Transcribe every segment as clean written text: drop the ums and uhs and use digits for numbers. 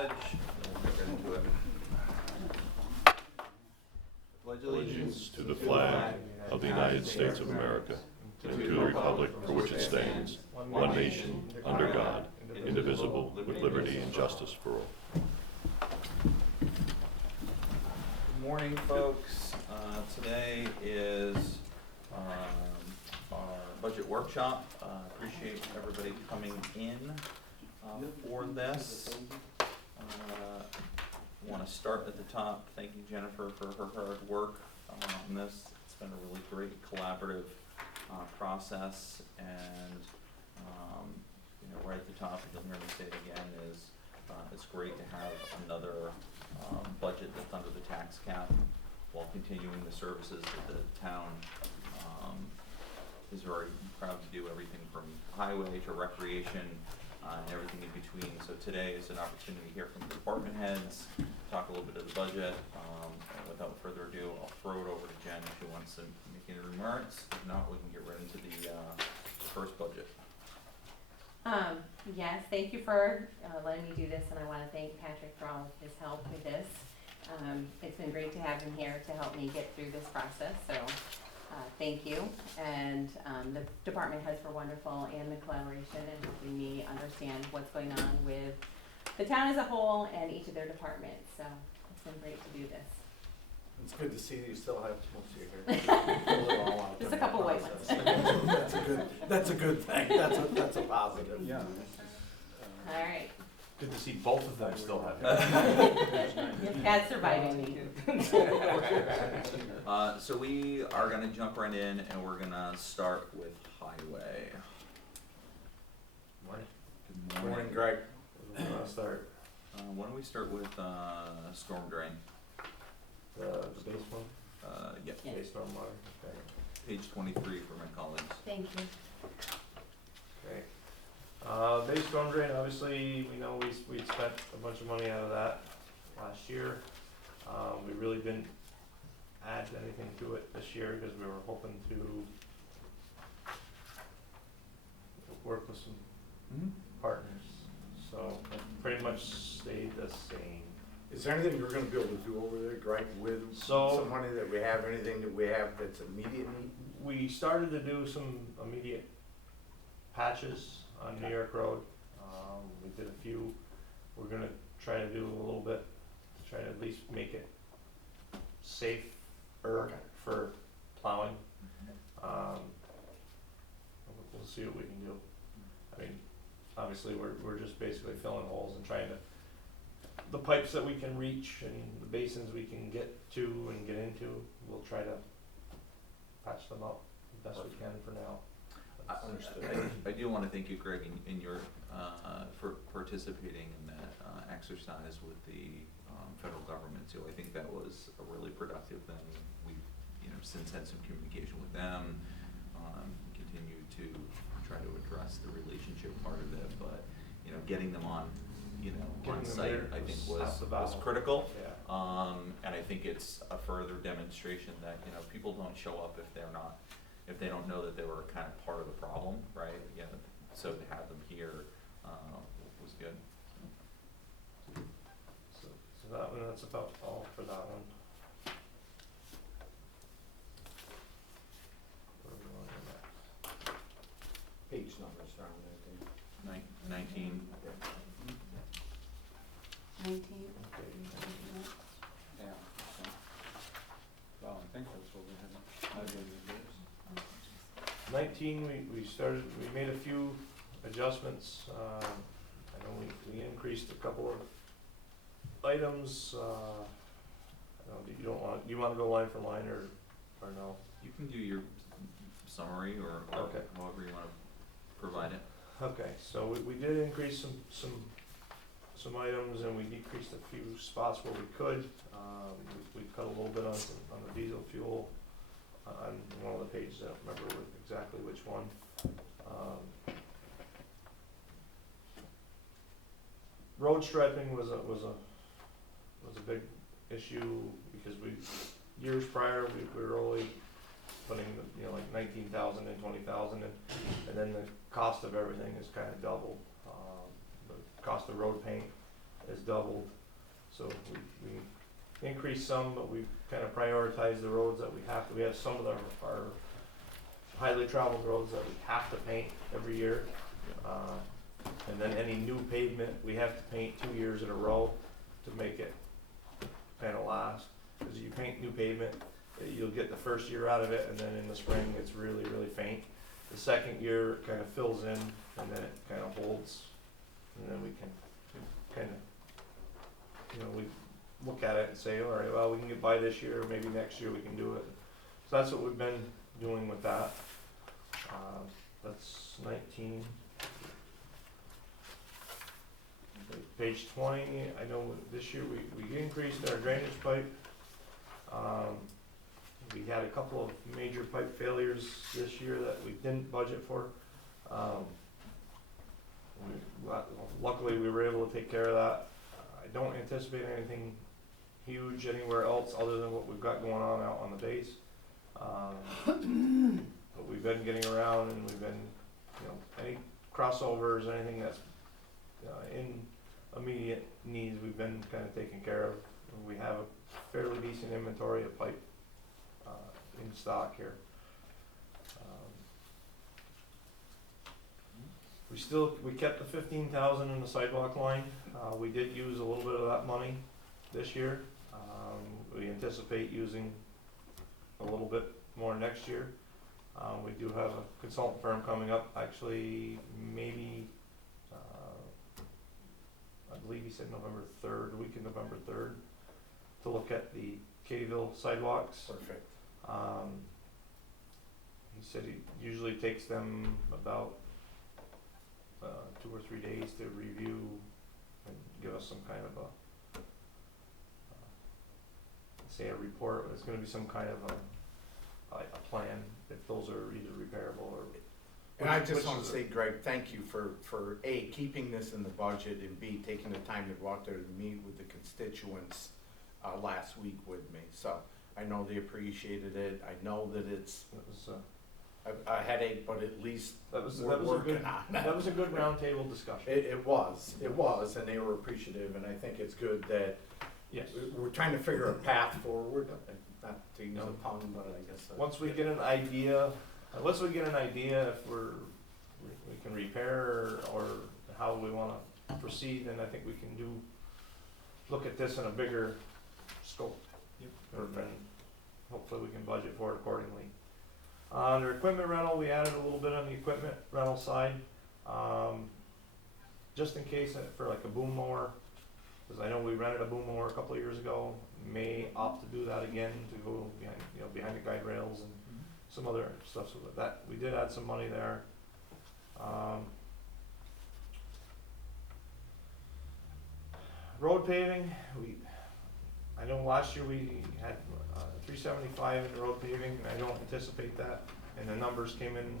pledge, and we'll get into it. Pledge Allegiance to the flag of the United States of America and to the republic for which it stands, one nation, under God, indivisible, with liberty and justice for all. Good morning, folks. Today is our budget workshop. Appreciate everybody coming in for this. Want to start at the top. Thank you, Jennifer, for her hard work on this. It's been a really great collaborative process, and right at the top, you'll hear me say it again, is it's great to have another budget that's under the tax cap while continuing the services that the town is very proud to do, everything from highway to recreation and everything in between. So today is an opportunity to hear from the department heads, talk a little bit of the budget. And without further ado, I'll throw it over to Jen if she wants to make any remarks. If not, we can get right into the first budget. Yes, thank you for letting me do this, and I want to thank Patrick for all of his help with this. It's been great to have him here to help me get through this process, so thank you. And the department heads were wonderful, and the collaboration and helping me understand what's going on with the town as a whole and each of their departments, so it's been great to do this. It's good to see that you still have most of your hair. Just a couple white ones. That's a good thing. That's a positive. Yeah. All right. Good to see both of them still have it. That's surviving me. So we are going to jump right in, and we're going to start with highway. Morning. Good morning. Morning, Greg. Start Why don't we start with storm drain? the base one, Yeah, Yeah. base storm water. Okay. page 23 for my colleagues. Thank you. Okay. Base storm drain. Obviously, we know we spent a bunch of money out of that last year. We really didn't add anything to it this year because we were hoping to work with some partners. So it pretty much stayed the same. Is there anything you're gonna be able to do over there, Greg, with So- some money that we have, anything that we have that's immediate need? We started to do some immediate patches on New York Road. We did a few. We're gonna try to do a little bit to try to at least make it safer for plowing. We'll see what we can do. I mean, obviously, we're just basically filling holes and trying to, the pipes that we can reach and the basins we can get to and get into, we'll try to patch them up the best we can for now. I do want to thank you, Greg, in your for participating in that exercise with the federal government too. I think that was a really productive thing. We've since had some communication with them, continue to try to address the relationship part of it, but getting them on on site I think was critical. Yeah. And I think it's a further demonstration that people don't show up if they don't know that they were kind of part of the problem, right? So to have them here was good. So that's about all for that one. Where are we going next? Page numbers, starting with 19. 19. Okay. Yeah. Well, I think that's what we had. 19, we made a few adjustments. I know we increased a couple of items. I don't know, do you want to go line for line or no? You can do your summary or Okay. however you want to provide it. Okay, so we did increase some items, and we decreased a few spots where we could. We cut a little bit on the diesel fuel on one of the pages. I don't remember exactly which one. Road striping was a big issue because years prior we were only putting like 19,000 and 20,000 and then the cost of everything is kind of double. The cost of road paint has doubled. So we increased some, but we kind of prioritized the roads that we have to. We have some of our highly traveled roads that we have to paint every year. And then any new pavement, we have to paint 2 years in a row to make it kind of last. Because you paint new pavement, you'll get the first year out of it, and then in the spring, it's really, really faint. The second year kind of fills in, and then it kind of holds, and then we can kind of, you know, we look at it and say, all right, well, we can get by this year, maybe next year we can do it. So that's what we've been doing with that. That's 19. Page 20, I know this year we increased our drainage pipe. We had a couple of major pipe failures this year that we didn't budget for. Luckily, we were able to take care of that. I don't anticipate anything huge anywhere else other than what we've got going on out on the base. But we've been getting around, and we've been, you know, any crossovers, anything that's in immediate needs, we've been kind of taking care of. We have a fairly decent inventory of pipe in stock here. We kept the 15,000 in the sidewalk line. We did use a little bit of that money this year. We anticipate using a little bit more next year. We do have a consultant firm coming up, actually, maybe, I believe he said November 3rd, week in November 3rd, to look at the Katyville sidewalks. Perfect. He said it usually takes them about 2 or 3 days to review and give us some kind of say a report. It's going to be some kind of a plan if those are either repairable or. And I just want to say, Greg, thank you for A, keeping this in the budget, and B, taking the time to go out there to meet with the constituents last week with me. So I know they appreciated it. I know that it's a headache, but at least we're working on it. That was a good roundtable discussion. It was, and they were appreciative, and I think it's good that Yes. we're trying to figure a path forward, not to use a pun, but I guess. Once we get an idea, if we can repair or how we want to proceed, then I think we can look at this in a bigger scope. And hopefully we can budget for it accordingly. Under equipment rental, we added a little bit on the equipment rental side, just in case for like a boom mower, because I know we rented a boom mower a couple of years ago. May opt to do that again to go behind the guide rails and some other stuff. So that we did add some money there. Road paving, I know last year we had 375 in road paving, and I don't anticipate that, and the numbers came in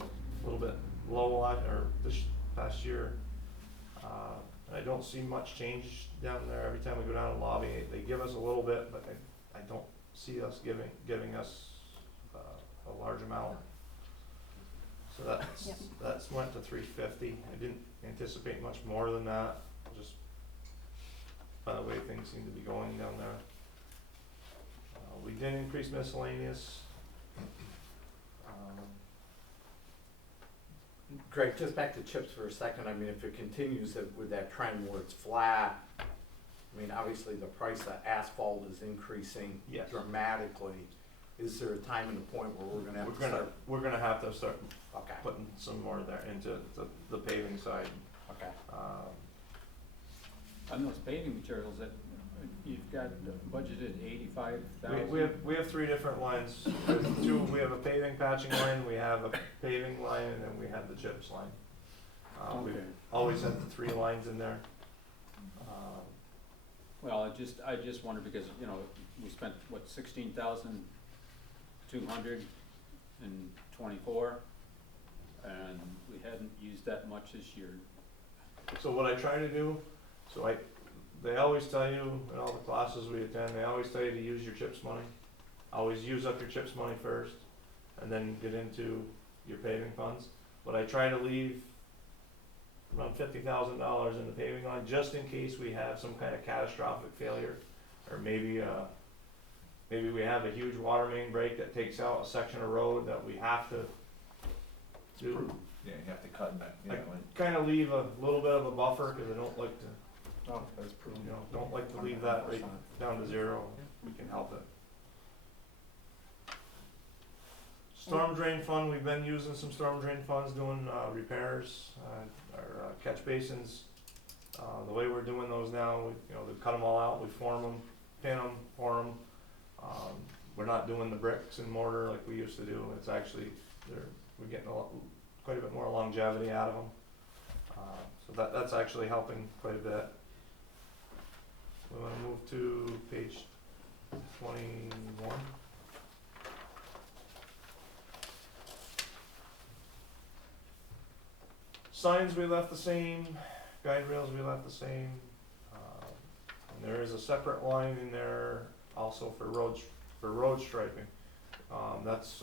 a little bit low this past year. I don't see much change down there. Every time we go down to lobby, they give us a little bit, but I don't see us giving us a large amount. So that's went to 350. I didn't anticipate much more than that, just by the way things seem to be going down there. We did increase miscellaneous. Greg, just back to chips for a second. I mean, if it continues with that trend where it's flat, I mean, obviously the price of asphalt is increasing Yes. dramatically. Is there a time and a point where we're gonna have to start? We're gonna have to start Okay, putting some more there into the paving side. okay. On those paving materials that you've got budgeted 85,000? We have 3 different lines. We have a paving patching line, we have a paving line, and then we have the chips line. We've Okay. always had the 3 lines in there. Well, I just wonder because, we spent, 16,200 in '24, and we hadn't used that much this year. So what I try to do, they always tell you in all the classes we attend, they always tell you to use your CHIPS money. Always use up your CHIPS money first, and then get into your paving funds. But I try to leave around $50,000 in the paving line, just in case we have some kind of catastrophic failure, or maybe we have a huge water main break that takes out a section of road that we have to do. Yeah, you have to cut back, you know, and Kind of leave a little bit of a buffer, because I don't like to, No, that's prudent. don't like to leave that right down to zero. We can help it. Storm drain fund, we've been using some storm drain funds doing repairs, our catch basins. The way we're doing those now, we cut them all out, we form them, pin them, pour them. We're not doing the bricks and mortar like we used to do. It's actually, we're getting quite a bit more longevity out of them. So that's actually helping quite a bit. We want to move to page 21. Signs we left the same, guide rails we left the same. And there is a separate line in there also for road striping. That's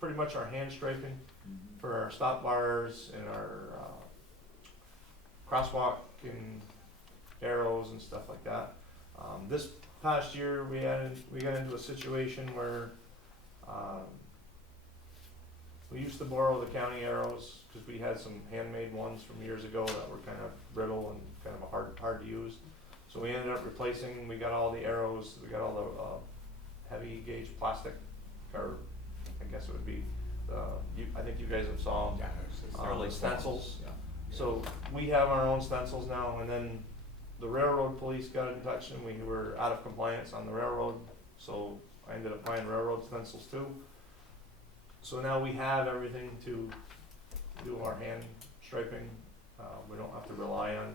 pretty much our hand striping for our stop bars and our crosswalk and arrows and stuff like that. This past year we got into a situation where we used to borrow the county arrows because we had some handmade ones from years ago that were kind of brittle and kind of hard to use. So we ended up replacing. We got all the arrows. We got all the heavy gauge plastic, or I guess it would be. I think you guys have saw them. Yeah, Like stencils. yeah. So we have our own stencils now, and then the railroad police got in touch and we were out of compliance on the railroad, so I ended up buying railroad stencils too. So now we have everything to do our hand striping. We don't have to rely on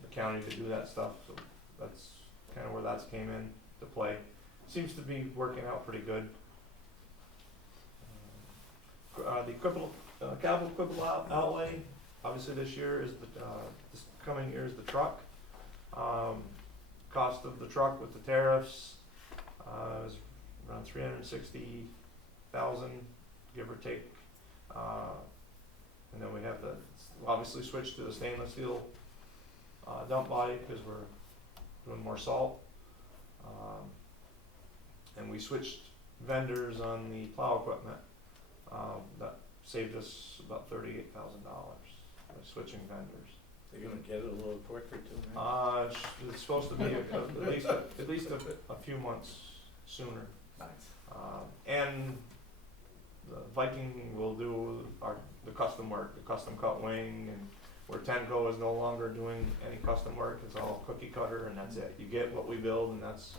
the county to do that stuff, so that's kind of where that's came in to play. Seems to be working out pretty good. The capital equipment outlay, obviously this year is this coming year is the truck. Cost of the truck with the tariffs is around $360,000, give or take. And then we have to obviously switch to the stainless steel dump body because we're doing more salt. And we switched vendors on the plow equipment. That saved us about $38,000 by switching vendors. They're gonna get it a little quicker too, man. It's supposed to be at least a few months sooner. Nice. And the Viking will do the custom work, the custom cut wing, and where Tenco is no longer doing any custom work, it's all cookie cutter and that's it. You get what we build, and it's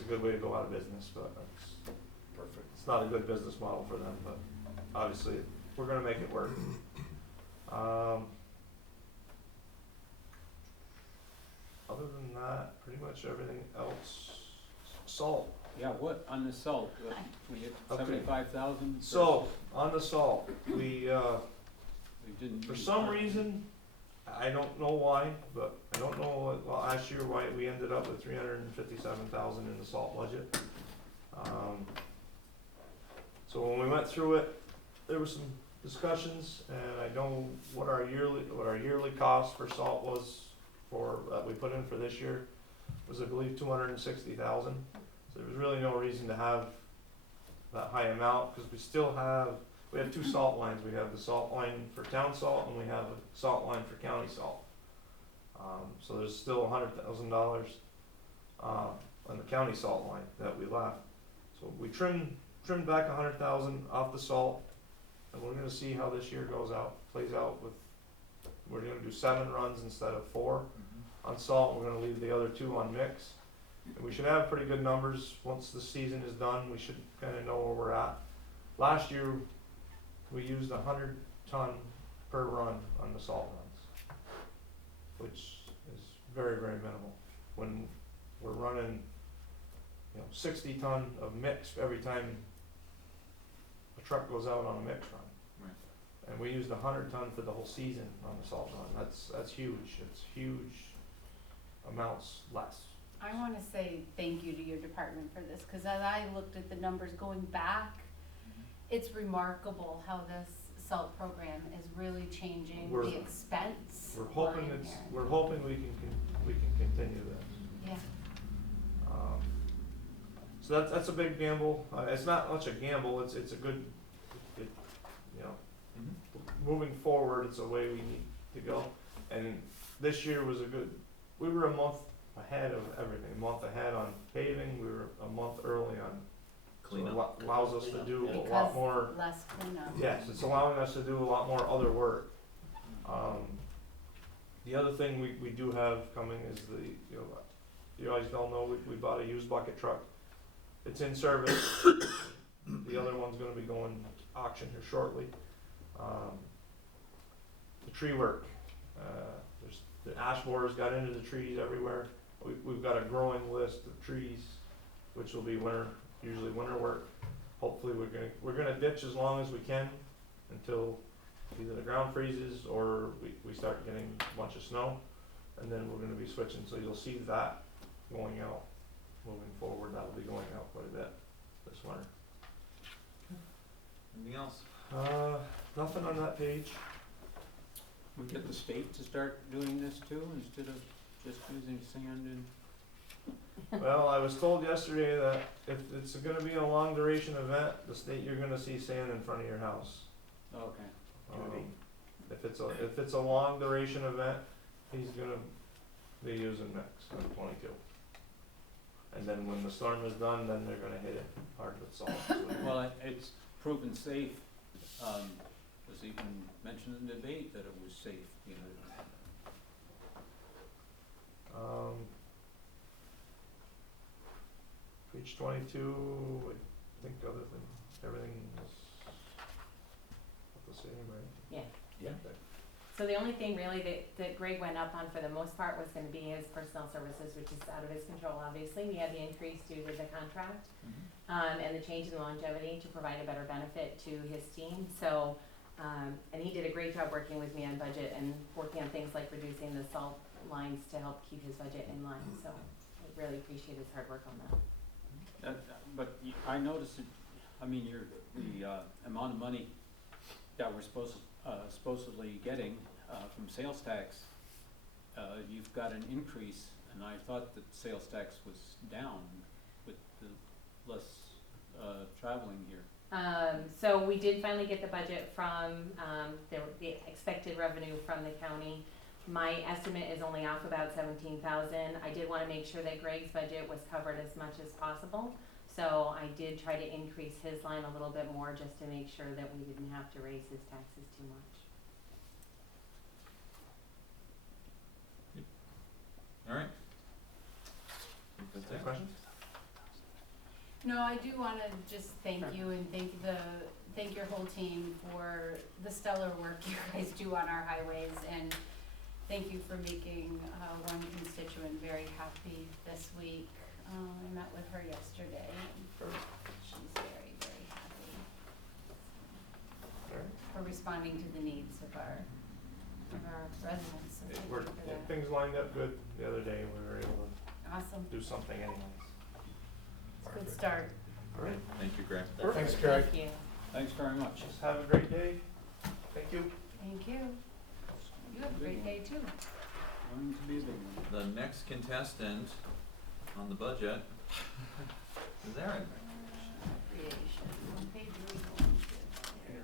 a good way to go out of business, but Perfect. it's not a good business model for them, but obviously we're gonna make it work. Other than that, pretty much everything else. Salt. Yeah, what, on the salt, we hit Okay. 75,000? So, on the salt, we didn't. for use some that. reason, I don't know why, but I don't know, well, last year why we ended up with $357,000 in the salt budget. So when we went through it, there were some discussions, and I know what our yearly cost for salt was that we put in for this year was, I believe, $260,000. So there was really no reason to have that high amount, because we have two salt lines. We have the salt line for town salt, and we have a salt line for county salt. So there's still $100,000 on the county salt line that we left. So we trimmed back $100,000 off the salt, and we're gonna see how this year plays out with, we're gonna do 7 runs instead of 4 on salt. We're gonna leave the other 2 on mix. And we should have pretty good numbers once the season is done. We should kinda know where we're at. Last year, we used 100 ton per run on the salt runs, which is very, very minimal. When we're running, 60 ton of mix every time a truck goes out on a mix run. Right. And we used 100 ton for the whole season on the salt run. That's huge. It's huge amounts less. I want to say thank you to your department for this, because as I looked at the numbers going back, it's remarkable how this salt program is really changing We're- the expense We're hoping line it's, here. we're hoping we can continue this. Yeah, So that's a big gamble. It's not much a gamble, it's a good, it, you know, moving forward, it's a way we need to go. And this year was a good, we were a month ahead of everything, a month ahead on paving, we were a month early on. So it Cleanup. allows us to do a lot because more, less cleanup. yes, it's allowing us to do a lot more other work. The other thing we do have coming is you guys don't know, we bought a used bucket truck. It's in service. The other one's gonna be going to auction here shortly. The tree work, there's, the ash borers got into the trees everywhere. We've got a growing list of trees, which will be usually winter work. Hopefully we're gonna ditch as long as we can until either the ground freezes or we start getting a bunch of snow. And then we're gonna be switching, so you'll see that going out, moving forward, that'll be going out quite a bit this winter. Anything else? Nothing on that page. We get the state to start doing this too, instead of just using sand and, Well, I was told yesterday that if it's gonna be a long duration event, the state, you're gonna see sand in front of your house. okay. If it's a long duration event, he's gonna be using mix on 22. And then when the storm is done, then they're gonna hit it hard with salt. Well, it's proven safe, was even mentioned in the debate that it was safe, you know. Page 22, I think other than, everything is the same, right? Yeah. Yeah. So the only thing really that Greg went up on for the most part was gonna be his personnel services, which is out of his control, obviously. We had the increase due to the contract, and the change in longevity to provide a better benefit to his team. So, and he did a great job working with me on budget and working on things like reducing the salt lines to help keep his budget in line. So I really appreciate his hard work on that. But I noticed, I mean, the amount of money that we're supposedly getting from sales tax, you've got an increase, and I thought that sales tax was down with the less traveling here. So we did finally get the budget from, the expected revenue from the county. My estimate is only off about 17,000. I did wanna make sure that Greg's budget was covered as much as possible. So I did try to increase his line a little bit more just to make sure that we didn't have to raise his taxes too much. All right. That's Any it. questions? No, I do wanna just thank you and thank your whole team for the stellar work you guys do on our highways, and thank you for making one constituent very happy this week. I met with her yesterday, and she's very, very happy Alright. for responding to the needs of our residents. So thank you for that. Things lined up good the other day, we were able to Awesome, do something anyways. it's a good start. Alright, Thank you, Greg. Thanks, Greg. Thank you. Thanks very much. just have a great day. Thank you. Thank you. You have a great day too. Going to be a big one. The next contestant on the budget is Aaron. Creation, what page are we going to?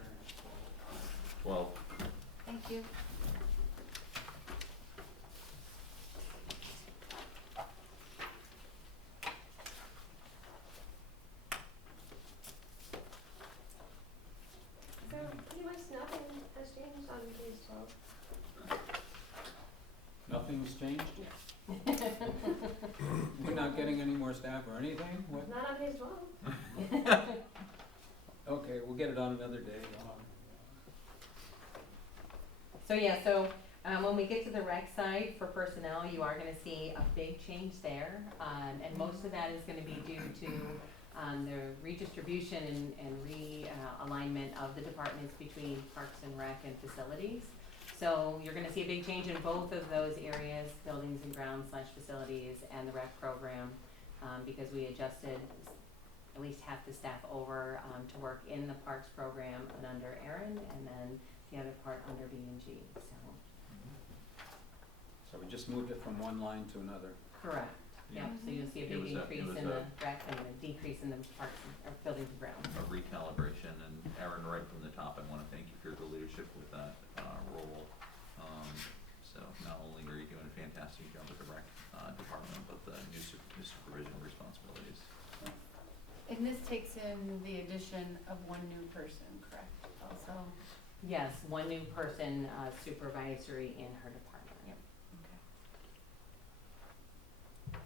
12. Thank you. So pretty much nothing has changed on page 12. Nothing's changed? We're not getting any more staff or anything? What? Not on page 12. Okay, we'll get it on another day. So yeah, when we get to the rec side for personnel, you are gonna see a big change there. And most of that is gonna be due to the redistribution and realignment of the departments between parks and rec and facilities. So you're gonna see a big change in both of those areas, buildings and grounds / facilities and the rec program, because we adjusted at least half the staff over, to work in the parks program and under Erin, and then the other part under B&G, so. So we just moved it from one line to another. Correct. Yeah. Yep, so you'll see a It big was increase it in was the rec and a decrease in the parks, or buildings and grounds. a recalibration, and Erin, right from the top, I wanna thank you for the leadership with that, role. So not only are you doing a fantastic job with the rec, department, but the new supervision responsibilities. And this takes in the addition of one new person, correct, also? Yes, one new person, supervisory in her department. Yep. Okay.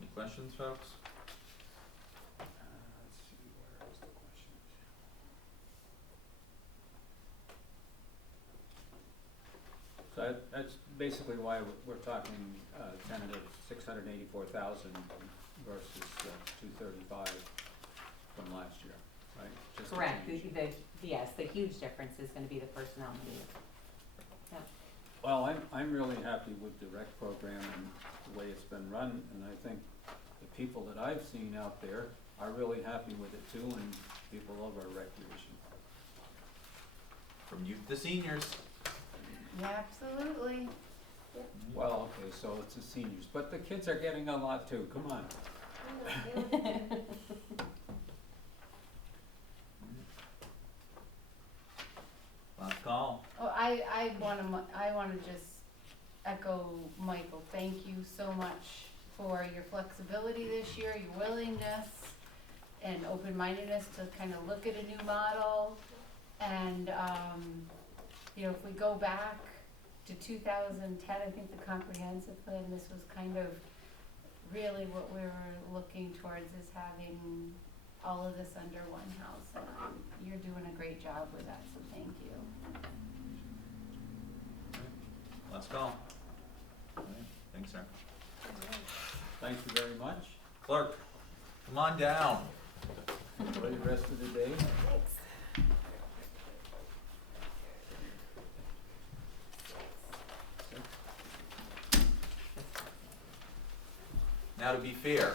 Any questions, folks? Let's see, where is the question? So that's basically why we're talking, tentative 684,000 versus 235 from last year, right? Just a Correct, change. yes, the huge difference is gonna be the personnel need. Yep. Well, I'm really happy with the rec program and the way it's been run, and I think the people that I've seen out there are really happy with it too, and people love our recreation. From youth to seniors. Yeah, absolutely. Well, okay, so it's the seniors, but the kids are getting a lot too, come on. Last call. Oh, I wanna just echo Michael, thank you so much for your flexibility this year, your willingness and open-mindedness to kind of look at a new model. And, you know, if we go back to 2010, I think the comprehensive plan, this was kind of really what we were looking towards, is having all of this under one house. And you're doing a great job with that, so thank you. Last call. All right. Thanks, sir. Thank you very much. Clerk, come on down. Enjoy the rest of the day. Now, to be fair,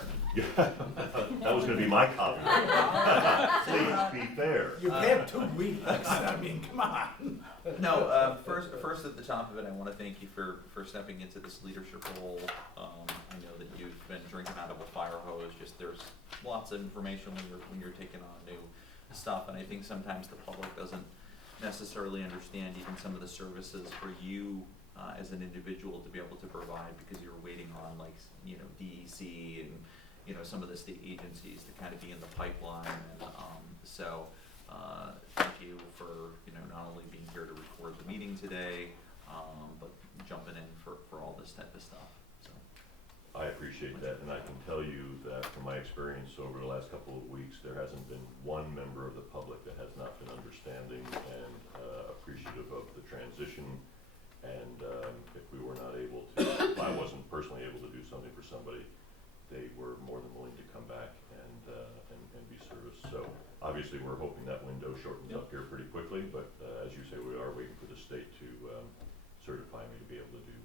That was gonna be my copy. Please be fair. You've had 2 weeks, I mean, come on. no, first at the top of it, I wanna thank you for stepping into this leadership role. I know that you've been drinking out of a fire hose, just there's lots of information when you're taking on new stuff, and I think sometimes the public doesn't necessarily understand even some of the services for you as an individual to be able to provide, because you're waiting on, like, you know, DEC and, you know, some of the state agencies to kind of be in the pipeline. So thank you for, you know, not only being here to record the meeting today, but jumping in for all this type of stuff, so. I appreciate that, and I can tell you that from my experience over the last couple of weeks, there hasn't been one member of the public that has not been understanding and appreciative of the transition. And if we were not able to, if I wasn't personally able to do something for somebody, they were more than willing to come back and be serviced. So obviously, we're hoping that window shortens up here pretty quickly, but as you say, we are waiting for the state to certify me to be able to do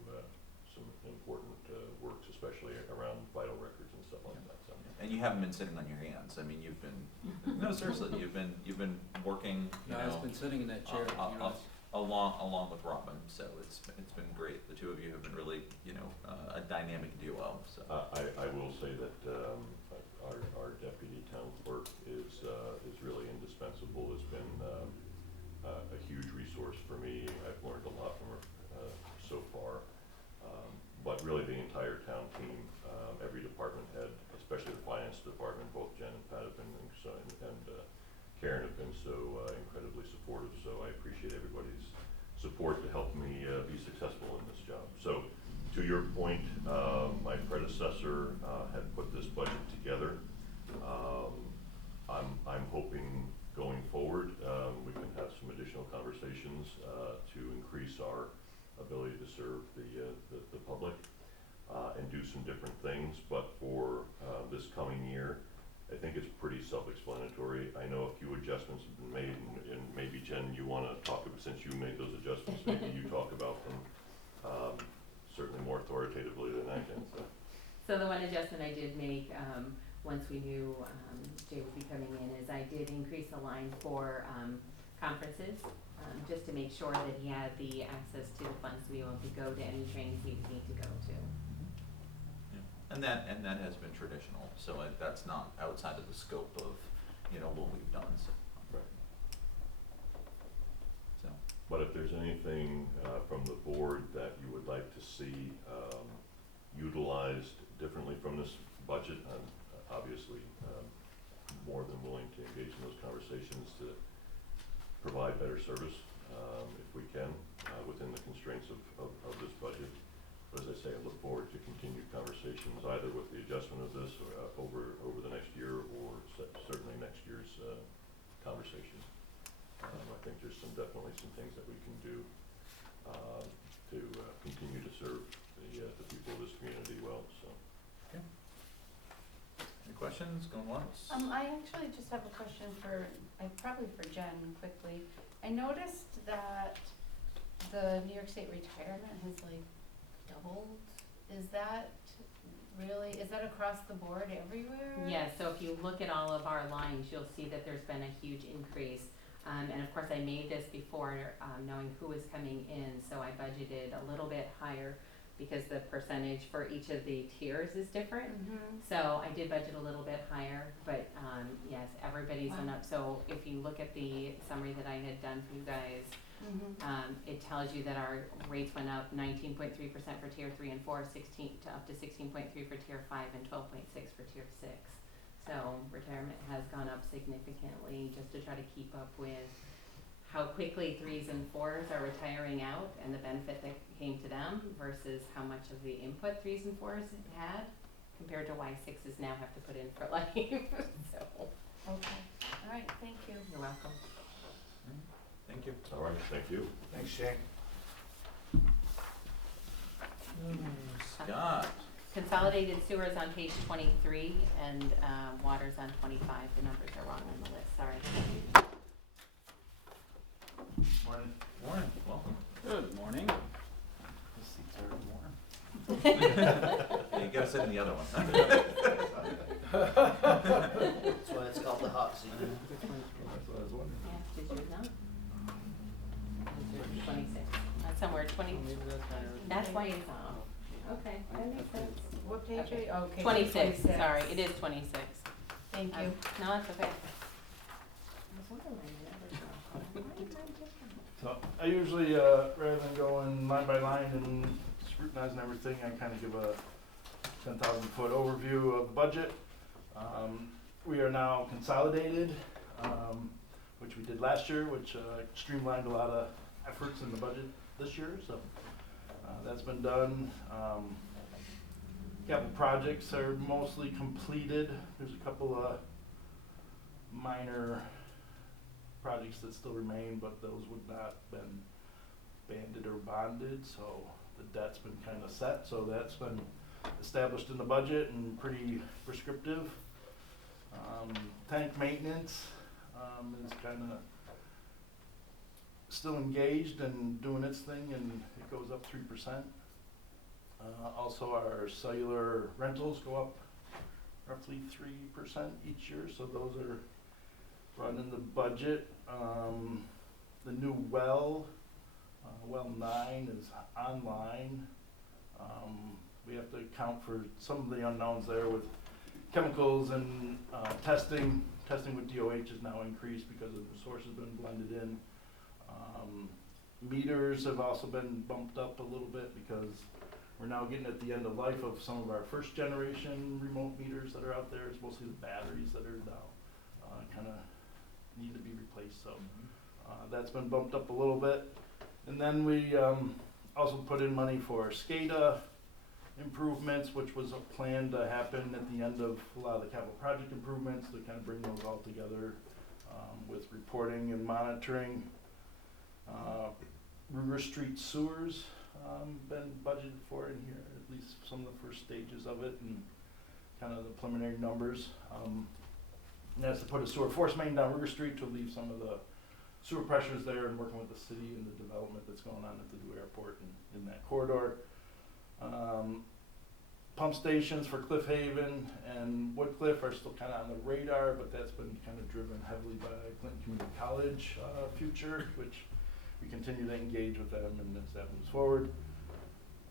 some important works, especially around vital records and stuff like that. So. And you haven't been sitting on your hands. I mean, you've been, no, seriously, you've been working, you No, I've know, been sitting in that chair, you know, along with Robin, so it's been great. The two of you have been really, you know, a dynamic duo, so. I will say that our deputy town clerk is really indispensable, has been a huge resource for me. I've learned a lot from her so far. But really the entire town team, every department head, especially the finance department, both Jen and Pat have been, and Karen have been so incredibly supportive, so I appreciate everybody's support to help me be successful in this job. So, to your point, my predecessor had put this budget together. I'm hoping going forward we can have some additional conversations to increase our ability to serve the public and do some different things. But for this coming year, I think it's pretty self-explanatory. I know a few adjustments have been made, and maybe Jen, you want to talk about, since you made those adjustments, maybe you talk about them certainly more authoritatively than I can. So the one adjustment I did make once we knew, Jay would be coming in, is I did increase the line for, conferences, just to make sure that he had the access to the funds to be able to go to any trainings he would need to go to. Yeah. And that has been traditional, so that's not outside of the scope of, you know, what we've done, so. Right. So, But if there's anything from the board that you would like to see utilized differently from this budget, I'm obviously more than willing to engage in those conversations to provide better service if we can within the constraints of this budget. But as I say, I look forward to continued conversations either with the adjustment of this or, over the next year or certainly next year's conversation. I think there's definitely some things that we can do to continue to serve the people of this community well, so. any questions, going once? I actually just have a question for, probably for Jen quickly. I noticed that the New York State retirement has like doubled. Is that across the board everywhere? Yeah, so if you look at all of our lines, you'll see that there's been a huge increase. And of course, I made this before, knowing who was coming in, so I budgeted a little bit higher because the percentage for each of the tiers is different. Mm-hmm. So I did budget a little bit higher, but, yes, everybody's went Wow. up. So if you look at the summary that I had done for you guys, it tells you that our rates went up 19.3% for tier 3 and 4, 16 to up to 16.3 for tier 5 and 12.6 for tier 6. So retirement has gone up significantly just to try to keep up with how quickly 3s and 4s are retiring out and the benefit that came to them versus how much of the input 3s and 4s had compared to why 6s now have to put in for life. So Okay, all right, thank you. you're welcome. Thank you. All right, thank you. Thanks, Shane. Scott, Consolidated sewer is on page 23 and water's on 25. The numbers are wrong on the list, sorry. Morning. Warren, welcome. Good morning. The seats are warm. Yeah, you gotta sit in the other one. That's why it's called the hot seat. That's what I was wondering. Yeah, did you know? 26. Somewhere 20. That's why it's off. Okay, that makes sense. What page Okay. are you, okay. 26, sorry, it is 26. Thank you. No, that's okay. I was wondering why you never saw. Why am I different? So I usually, rather than going line by line and scrutinizing everything, I kind of give a 10,000-foot overview of the budget. We are now consolidated, which we did last year, which streamlined a lot of efforts in the budget this year, so that's been done. Capital projects are mostly completed. There's a couple of minor projects that still remain, but those would not been banded or bonded, so the debt's been kind of set, so that's been established in the budget and pretty prescriptive. Tank maintenance is kind of still engaged and doing its thing, and it goes up 3%. Also, our cellular rentals go up roughly 3% each year, so those are run in the budget. The new well 9 is online. We have to account for some of the unknowns there with chemicals and testing. Testing with DOH has now increased because the source has been blended in. Meters have also been bumped up a little bit because we're now getting at the end of life of some of our first generation remote meters that are out there. It's mostly the batteries that are now kind of need to be replaced, so that's been bumped up a little bit. And then we also put in money for SCADA improvements, which was planned to happen at the end of a lot of the capital project improvements to kind of bring those all together with reporting and monitoring. River Street sewers been budgeted for in here, at least some of the first stages of it and kind of the preliminary numbers. And that's to put a sewer force main down River Street to relieve some of the sewer pressures there and working with the city and the development that's going on at the new airport and in that corridor. pump stations for Cliff Haven and Woodcliff are still kind of on the radar, but that's been kind of driven heavily by Clinton Community College future, which we continue to engage with them and as that moves forward.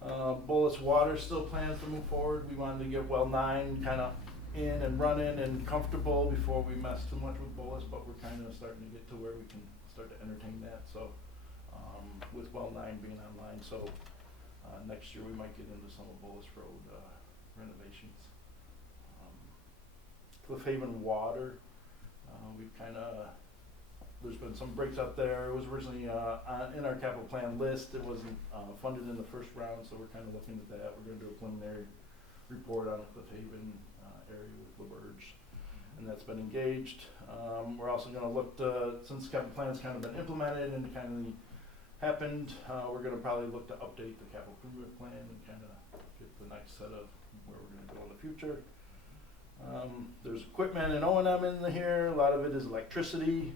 Bolus Water still plans to move forward. We wanted to get well 9 kind of in and running and comfortable before we mess too much with Bolus, but we're kind of starting to get to where we can start to entertain that. So with well 9 being online, so next year we might get into some of Bolus Road renovations. Cliff Haven Water, we've kind of, there's been some breaks out there. It was originally in our capital plan list. It wasn't funded in the first round, so we're kind of looking at that. We're going to do a preliminary report on the Cliff Haven area with LaBerge, and that's been engaged. We're also going to look to, since the capital plan's kind of been implemented and kind of happened, we're going to probably look to update the capital improvement plan and kind of get the next set of where we're going to go in the future. There's equipment and O&M in here. A lot of it is electricity.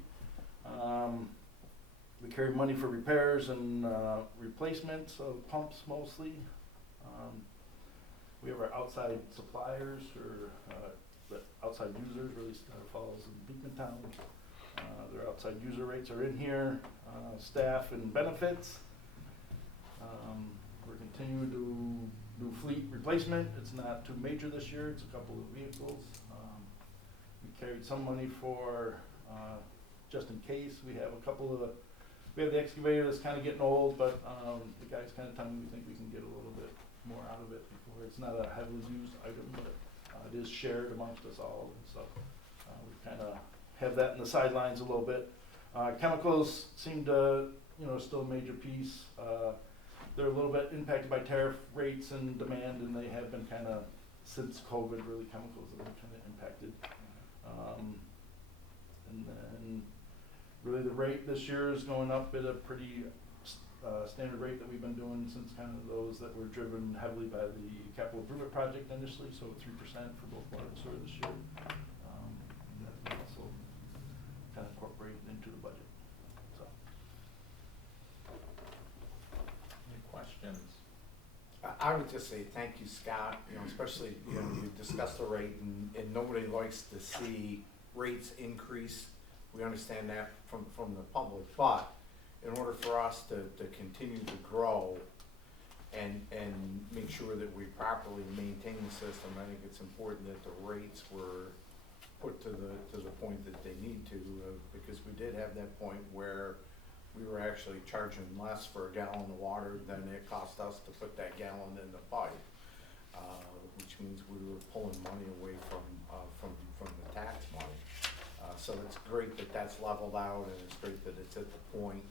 We carry money for repairs and replacements of pumps mostly. We have our outside suppliers or the outside users, really Falls and Beekman. Their outside user rates are in here. Staff and benefits. We're continuing to do fleet replacement. It's not too major this year. It's a couple of vehicles. We carried some money for just in case. We have a couple of we have the excavator that's kind of getting old, but the guys kind of tell me we think we can get a little bit more out of it before. It's not a heavily used item, but it is shared amongst us all, and so we kind of have that in the sidelines a little bit. Chemicals seem to, still a major piece. They're a little bit impacted by tariff rates and demand, and they have been kind of, since COVID, really chemicals have been kind of impacted. And then really the rate this year is going up at a pretty standard rate that we've been doing since kind of those that were driven heavily by the capital improvement project initially, so 3% for both water and sewer this year. And that's been also kind of incorporated into the budget. So. Any questions? I would just say thank you, Scott, especially, you discussed the rate and nobody likes to see rates increase. We understand that from the public, but in order for us to continue to grow and make sure that we properly maintain the system, I think it's important that the rates were put to the point that they need to, because we did have that point where we were actually charging less for a gallon of water than it cost us to put that gallon in the pipe, which means we were pulling money away from the tax money. So it's great that that's leveled out, and it's great that it's at the point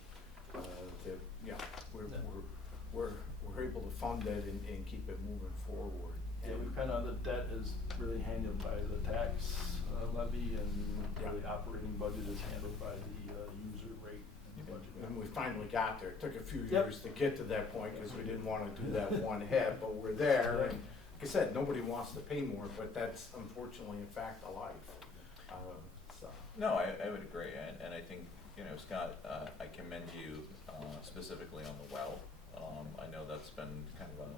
that we're able to fund it and keep it moving forward. Yeah, we kind of, the debt is really handled by the tax levy, and really operating budget is handled by the user rate and budget. And we finally got there. It took a few years to get to that point because we didn't want to do that one hit, but we're there. And like I said, nobody wants to pay more, but that's unfortunately a fact of life. No, I would agree, and I think, Scott, I commend you specifically on the well. I know that's been kind of a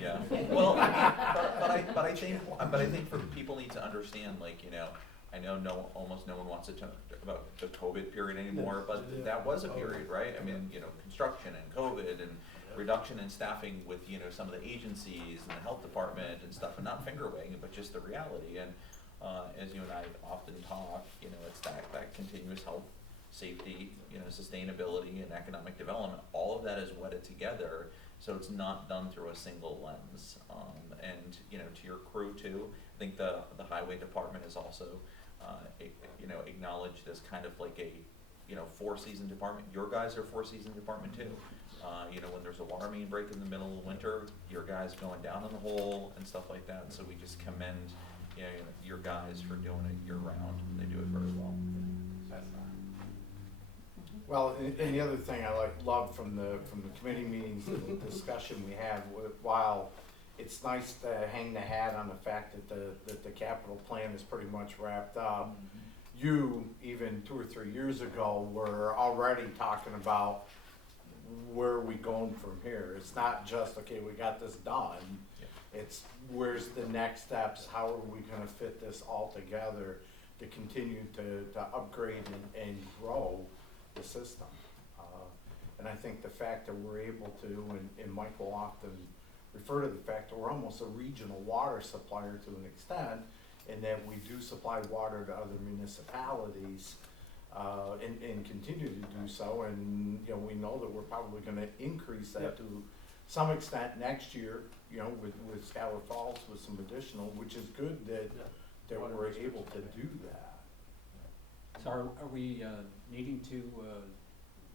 yeah. Well, but I think for people need to understand, I know almost no one wants to talk about the COVID period anymore, but that was a period, right? I mean, construction and COVID and reduction in staffing with some of the agencies and the health department and stuff, and not finger wagging, but just the reality. And as you and I often talk, it's that continuous health, safety, sustainability, and economic development. All of that is wedded together, so it's not done through a single lens. And to your crew too, I think the highway department is also acknowledged as kind of like a four-season department. Your guys are four-season department too. When there's a water main break in the middle of winter, your guys going down in the hole and stuff like that. And so we just commend your guys for doing it year round. They do it very well. Well, and the other thing I love from the committee meetings and the discussion we had, while it's nice to hang the hat on the fact that the capital plan is pretty much wrapped up, you, even 2 or 3 years ago, were already talking about where are we going from here? It's not just, okay, we got this done. Yeah. It's where's the next steps, how are we gonna fit this all together to continue to upgrade and grow the system? And I think the fact that we're able to, and Mike will often refer to the fact that we're almost a regional water supplier to an extent, and that we do supply water to other municipalities, and continue to do so, and, you know, we know that we're probably gonna increase that to some extent next year, you know, with Schuyler Falls with some additional, which is good that Water we're districts, able to do that. So are we needing to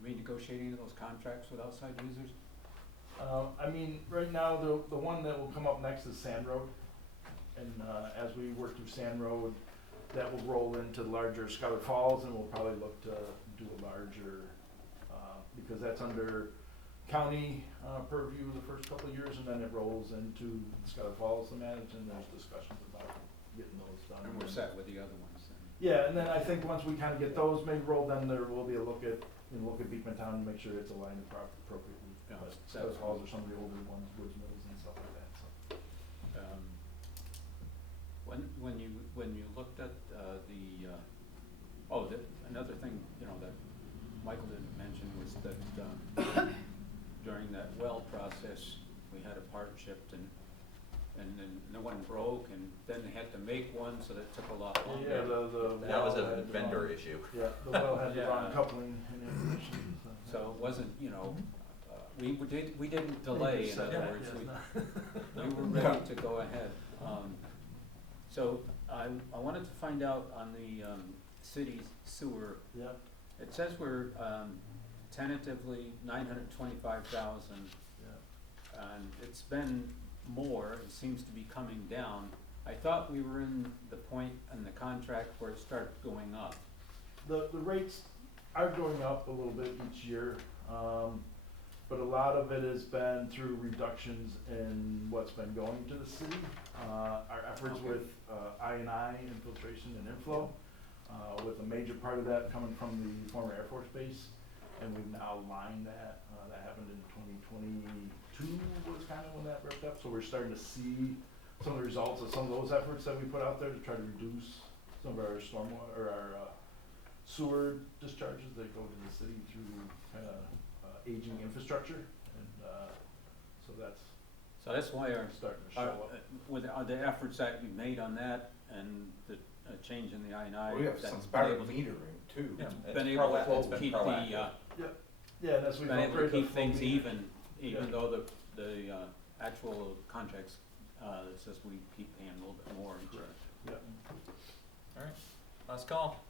renegotiate any of those contracts with outside users? I mean, right now, the one that will come up next is Sand Road. And, as we work through Sand Road, that will roll into larger Schuyler Falls, and we'll probably look to do a larger, because that's under county, purview the first couple of years, and then it rolls into Schuyler Falls to manage, and there's discussions about getting those done. And we're set with the other ones then? Yeah, and then I think once we kind of get those maybe rolled, then there will be a look at Beekman Town to make sure it's aligned appropriately. Yeah, But that's Schuyler Falls good. are some of the older ones, Woods Mills and stuff like that, so. When you looked at another thing, you know, that Michael didn't mention was that during that well process, we had a part shipped and then no one broke, and then they had to make one, so that took a lot longer. Yeah, the That was well a had the vendor wrong- issue. Yeah, the well had the Yeah. wrong coupling and information, so. So it wasn't, you know, we didn't delay, in other Yeah, words, yeah, we were ready to go ahead. So I wanted to find out on the city sewer, Yeah, it says we're tentatively 925,000, yeah. and it's been more, it seems to be coming down. I thought we were in the point in the contract where it started going up. The rates are going up a little bit each year, but a lot of it has been through reductions in what's been going to the city. Our efforts Okay. with I&I, infiltration and inflow, with a major part of that coming from the former Air Force Base, and we've now lined that. That happened in 2022 was kind of when that ripped up, so we're starting to see some of the results of some of those efforts that we put out there to try to reduce some of our stormwater, or our sewer discharges that go to the city through kind of aging infrastructure, and so So that's why starting to show up. with the efforts that we made on that and the change in the I&I. We have that's some been better able to- metering too. Yeah, Been it's able it's to been keep the, proactive. Yeah, and as we been able to upgrade the keep things flow meter- even Yeah. though the actual contracts, it says we keep paying a little bit more each year. Correct, yeah. Alright, last call.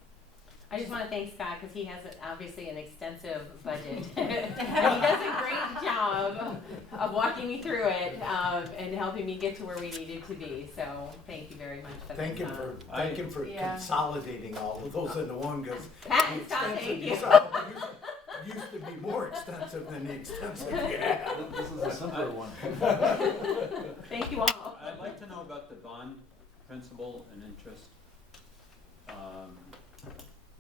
I just wanna thank Scott, cause he has obviously an extensive budget. He does a great job of walking me through it, and helping me get to where we needed to be, so thank you very much for that. Thank him for Yeah. consolidating all of those into one, because Pat the and Scott, thank extensive you. you saw used to be more extensive than the extensive you have. This is a simpler one. Thank you all. I'd like to know about the bond principal and interest,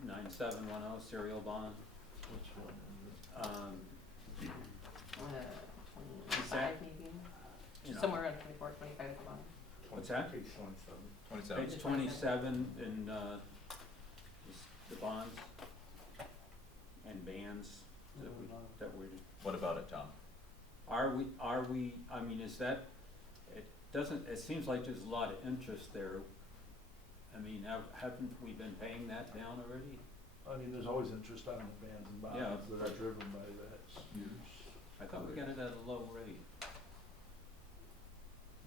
9710 serial bond. Which one is it? Is 25 that- maybe, You know, somewhere around 24, 25 is the one. What's that? Page 27. 27. Page 27 in the bonds and bands that we, What about it, Tom? are we, I mean, is that, it seems like there's a lot of interest there. I mean, haven't we been paying that down already? I mean, there's always interest on the bands and Yeah, bonds that are but- driven by that huge. I thought we got it at a low rate.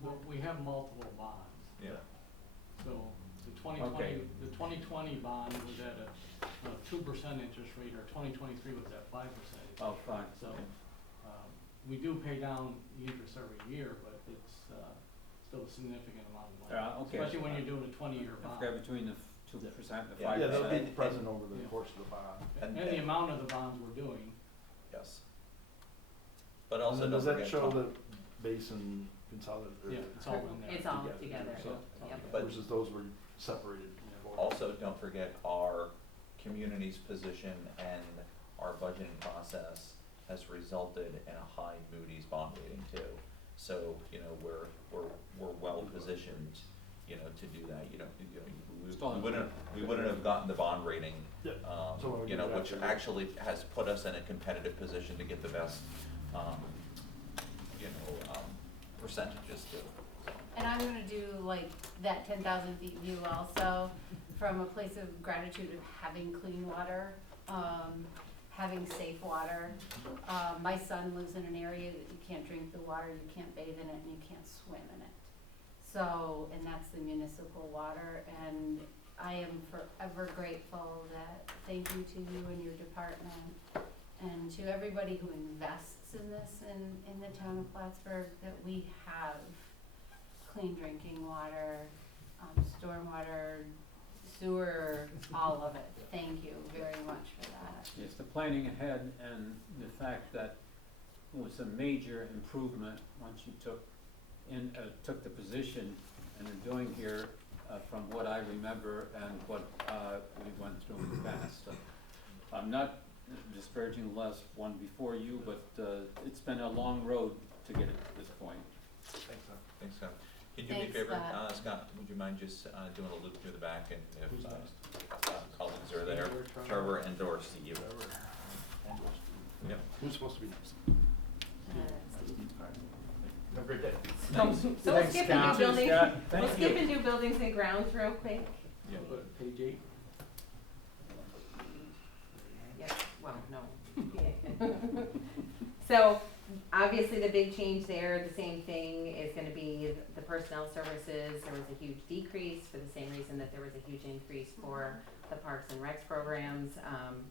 Well, we have multiple bonds, Yeah. so the Okay. 2020 bond was at a 2% interest rate, or 2023 was at 5%. Oh, fine. So, we do pay down the interest every year, but it's, still a significant amount of money. Yeah, okay. Especially when you're doing a 20-year I bond. forgot between the 2% and the Yeah. 5%. Yeah, they'll be And- present over the Yeah. course of the bond. And the amount of the bonds we're doing, Yes. But And also then don't does that forget, show Tom, the base and consolidated? yeah, it's all in there. It's all Together, together, so- yep. But- Versus those were separated before. also don't forget our community's position and our budgeting process has resulted in a high Moody's bond rating too. So, you know, we're well positioned, you know, to do that, we wouldn't have gotten the bond rating, Yeah. So when we you do know, that, which we- actually has put us in a competitive position to get the best, percentages too. And I'm gonna do like that 10,000 feet view also, from a place of gratitude of having clean water, having safe water. My son lives in an area that you can't drink the water, you can't bathe in it, and you can't swim in it. So, and that's the municipal water, and I am forever grateful that, thank you to you and your department, and to everybody who invests in this in the town of Plattsburgh, that we have clean drinking water, stormwater, sewer, all of it. Thank you very much for that. Yes, the planning ahead and the fact that it was a major improvement once you took the position and are doing here, from what I remember and what we went through in the past. I'm not disparaging the last one before you, but it's been a long road to get it to this point. Thanks, Tom. Thanks, Scott. Can you do me a Thanks, favor, Scott. Scott, would you mind just doing a loop through the back, and Who's if next? colleagues are there, Trevor, Trevor and or Steve. Trevor. Yep. Who's supposed to be next? Have a great day. So we'll Thanks, skip Scott. and do buildings, Scott, we'll thank skip you. and do buildings and grounds real quick. Yeah. Page 8. Yes, well, no. So, obviously, the big change there, the same thing, is gonna be the personnel services. There was a huge decrease for the same reason that there was a huge increase for the Parks and Recs programs,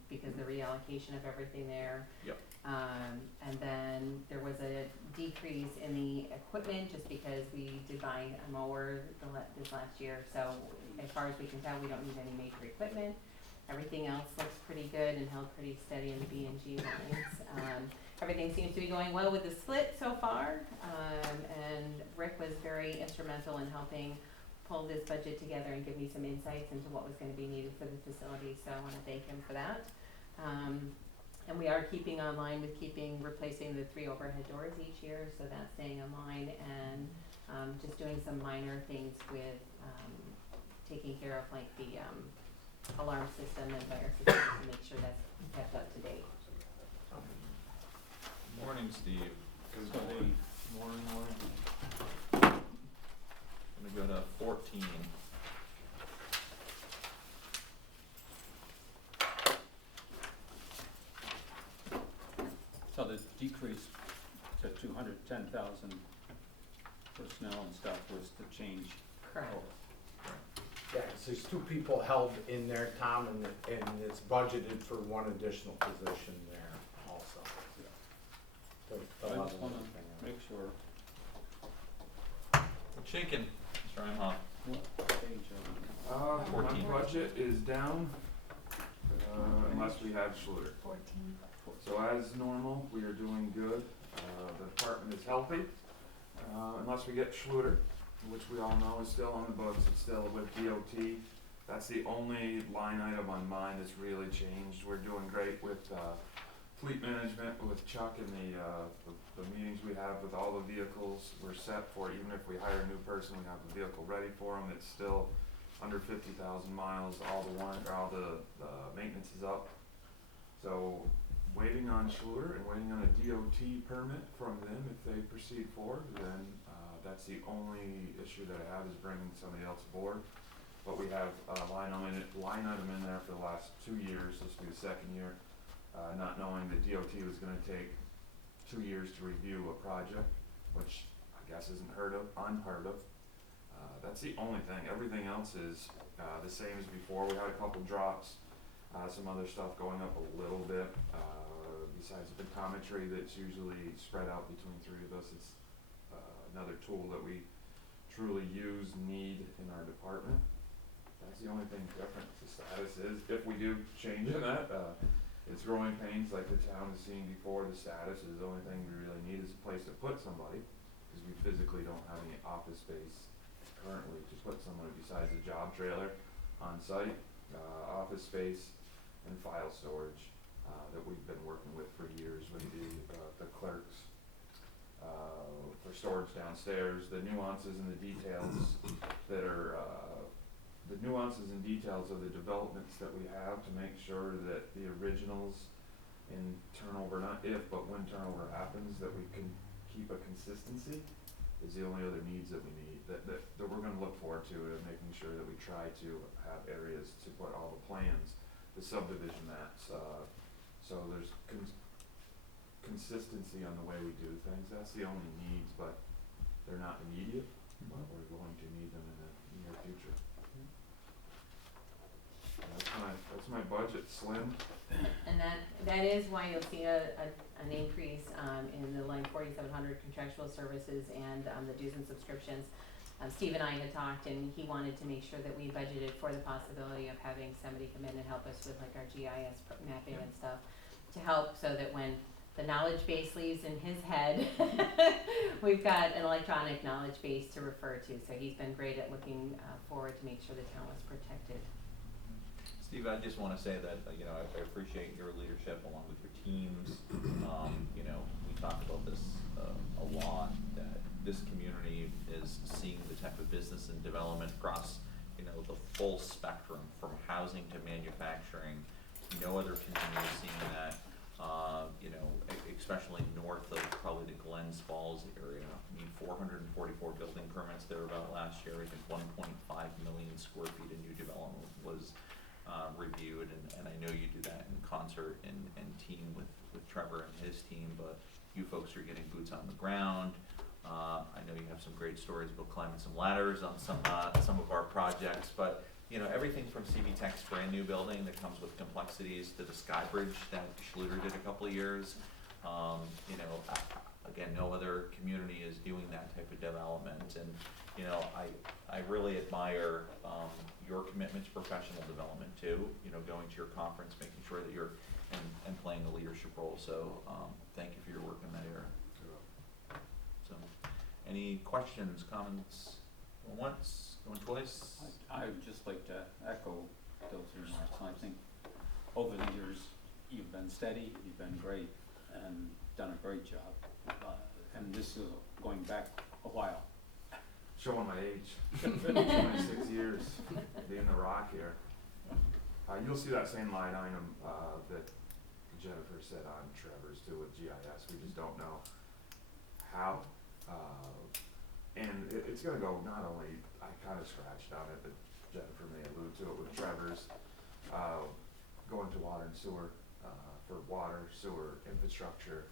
because the reallocation of everything there. Yep. And then there was a decrease in the equipment, just because we did buy a mower this last year. So, as far as we can tell, we don't need any major equipment. Everything else looks pretty good and held pretty steady in the B and G lines. Everything seems to be going well with the split so far, and Rick was very instrumental in helping pull this budget together and give me some insights into what was gonna be needed for the facility, so I wanna thank him for that. And we are keeping online with replacing the 3 overhead doors each year, so that's staying online, and just doing some minor things with taking care of like the alarm system and fire system to make sure that's kept up to date. Morning, Steve. So they, I'm gonna go to 14. so the decrease to 210,000 personnel and stuff was the change. Correct. Yeah, 'cause there's 2 people held in there, Tom, and it's budgeted for 1 additional position there also. I just wanna make sure. Shaking, Mr. Imhoff. What page are we on? My 14. budget is down, unless we have Schluter. 14. So as normal, we are doing good. The department is healthy, unless we get Schluter, which we all know is still on the books, it's still with DOT. That's the only line item on mine that's really changed. We're doing great with, fleet management with Chuck and the meetings we have with all the vehicles. We're set for, even if we hire a new person, we have the vehicle ready for them. It's still under 50,000 miles, all the maintenance is up. So waiting on Schluter and waiting on a DOT permit from them if they proceed forward, then that's the only issue that I have, is bringing somebody else aboard. But we have a line item in there for the last 2 years, this will be the 2nd year, not knowing that DOT was gonna take 2 years to review a project, which I guess isn't unheard of. That's the only thing. Everything else is the same as before. We had a couple drops, some other stuff going up a little bit. Besides the pictometry that's usually spread out between 3 of us, it's another tool that we truly need in our department. That's the only thing different. The status is, if we do change in that, it's growing pains like the town has seen before. The status is the only thing we really need is a place to put somebody, because we physically don't have any office space currently to put somebody besides a job trailer on site, office space, and file storage. that we've been working with for years with the clerks, for storage downstairs, the nuances and the details that are, the nuances and details of the developments that we have to make sure that the originals in turnover, not if, but when turnover happens, that we can keep a consistency is the only other needs that we need, that we're gonna look forward to, and making sure that we try to have areas to put all the plans, the subdivision maps, so there's consistency on the way we do things. That's the only needs, but they're not immediate, but we're going to need them in the near future. That's my budget, slim. And that is why you'll see an increase, in the line 4,700 contractual services and, the dues and subscriptions. Steve and I had talked, and he wanted to make sure that we budgeted for the possibility of having somebody come in and help us with like our GIS mapping and stuff, to help so that when the knowledge base leaves in his head, we've got an electronic knowledge base to refer to. So he's been great at looking forward to make sure the town was protected. Steve, I just wanna say that, you know, I appreciate your leadership along with your teams. You know, we talk about this a lot, that this community is seeing the type of business and development across, you know, the full spectrum, from housing to manufacturing. No other community is seeing that, you know, especially north of probably the Glens Falls area. I mean, 444 building permits there about last year. I think 1.5 million square feet of new development was reviewed, and I know you do that in concert and team with Trevor and his team, but you folks are getting boots on the ground. I know you have some great stories about climbing some ladders on some of our projects, but you know, everything from CV Tech's brand new building that comes with complexities to the Sky Bridge that Schluter did a couple of years. You know, again, no other community is doing that type of development, and you know, I really admire your commitment to professional development too. You know, going to your conference, making sure that you're and playing a leadership role. So thank you for your work in that area. So, any questions, comments? Going once, going twice? I would just like to echo those remarks. I think over the years, you've been steady, you've been great, and done a great job. And this is going back a while. Showing my age. 26 years being the rock here. You'll see that same line item that Jennifer said on Trevor's too with GIS. We just don't know how. And it's going to go not only, I kind of scratched on it, but Jennifer may allude to it with Trevor's, going to water and sewer for water, sewer infrastructure,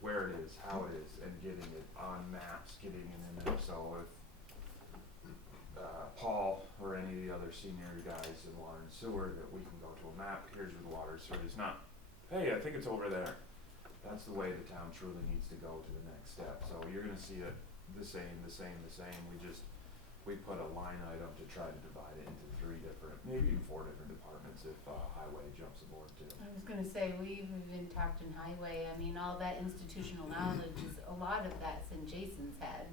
where it is, how it is, and getting it on maps, getting it in there. So if Paul or any of the other senior guys in water and sewer, that we can go to a map, here's where the water is, so it's not, hey, I think it's over there. That's the way the town truly needs to go to the next step. So you're gonna see it the same. We put a line item to try to divide it into 3 different, maybe even 4 different departments if highway jumps aboard too. I was gonna say, we've even talked in highway, I mean, all that institutional knowledge is, a lot of that's in Jason's head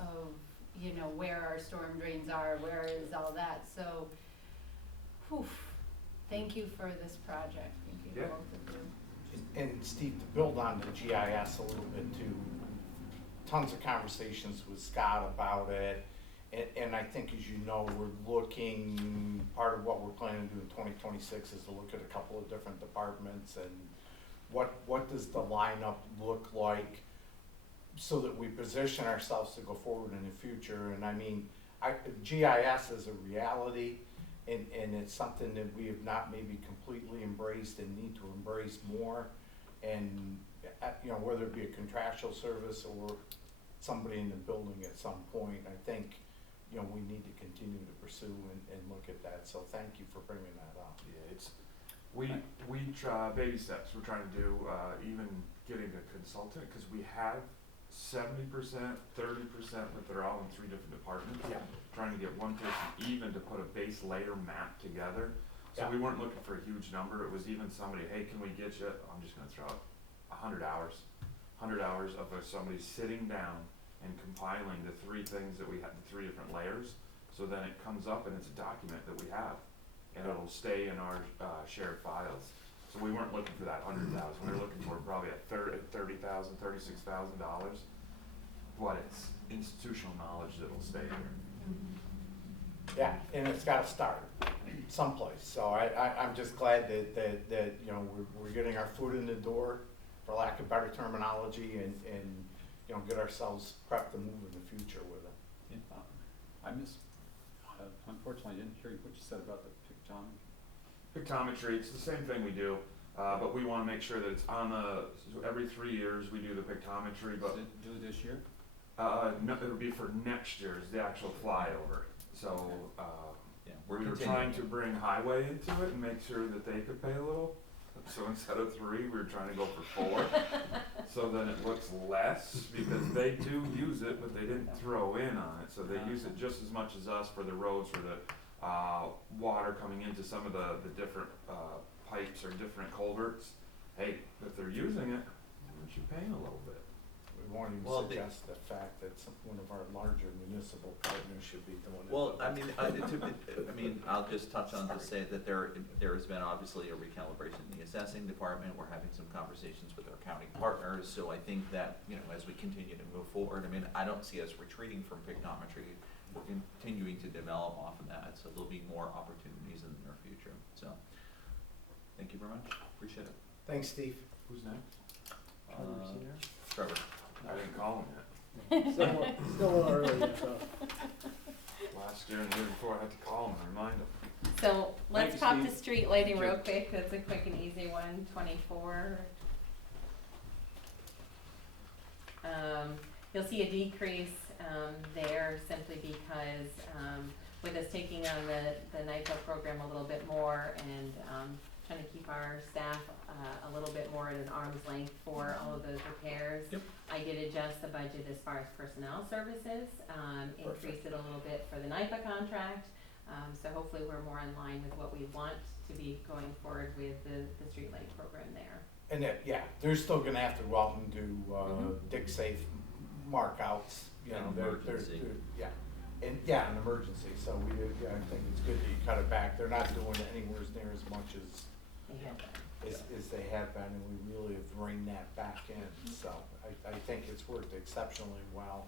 of, you know, where our storm drains are, where is all that, so, whew, thank you for this project, thank you Yeah. both of you. And Steve, to build on the GIS a little bit too, tons of conversations with Scott about it. And I think, as you know, we're looking, part of what we're planning to do in 2026 is to look at a couple of different departments and what does the lineup look like so that we position ourselves to go forward in the future. And I mean, GIS is a reality, and it's something that we have not maybe completely embraced and need to embrace more. And, you know, whether it be a contractual service or somebody in the building at some point, I think, you know, we need to continue to pursue and look at that. So thank you for bringing that up. Yeah, we try baby steps. We're trying to do even getting a consultant, because we have 70%, 30%, but they're all in 3 different departments. Yeah. Trying to get one person even to put a base layer map together. So Yeah. we weren't looking for a huge number. It was even somebody, hey, can we get you? I'm just going to throw out 100 hours. 100 hours of somebody sitting down and compiling the 3 things that we had, the 3 different layers, so then it comes up and it's a document that we have, and it'll stay in our shared files. So we weren't looking for that $100,000, we were looking for probably a $30,000, $36,000. But it's institutional knowledge that'll stay here. Yeah, and it's gotta start someplace, so I'm just glad that, you know, we're getting our foot in the door, for lack of better terminology, and, you know, get ourselves prepped to move in the future with it. Yeah, unfortunately, I didn't hear what you said about the Pictometry, it's the same thing we do, but we wanna make sure that it's on so every 3 years we do the pictometry, Is but, it due this year? no, it'll be for next year's, the actual flyover. So, Yeah, we're we were continuing. trying to bring highway into it and make sure that they could pay a little. So instead of 3, we were trying to go for 4. So then it looks less, because they do use it, but they didn't throw in on it. So they use it just as much as us for the roads, for the water coming into some of the different pipes or different culverts. Hey, if they're using it, why aren't you paying a little bit? We won't even Well, suggest the fact that one of our larger municipal partners should be doing it. Well, but I mean, I'll just touch on to say that there has been obviously a recalibration in the assessing department. We're having some conversations with our county partners, so I think that, you know, as we continue to move forward, I mean, I don't see us retreating from pictometry. We're continuing to develop off of that, so there'll be more opportunities in the near future, so. Thank you very much, appreciate it. Thanks, Steve. Who's next? Trevor. I didn't call him yet. Still a little early, so. Last year and the year before, I had to call him and remind him. So let's Thank you, pop the Steve. street lighting Thank you. real quick, that's a quick and easy one, 24. You'll see a decrease there simply because with us taking on the NIPA program a little bit more and trying to keep our staff a little bit more at an arm's length for all of those repairs. Yep. I did adjust the budget as far as personnel services, increased it a little bit for the NIPA contract. So hopefully we're more in line with what we want to be going forward with the street light program there. And that, yeah, they're still gonna have to go out and do, dig safe markouts, you know, An they're, emergency. yeah. And, yeah, an emergency, so I think it's good that you cut it back, they're not doing it anywhere near as much as They have that. as they have been, and we really have reined that back in, so I think it's worked exceptionally well.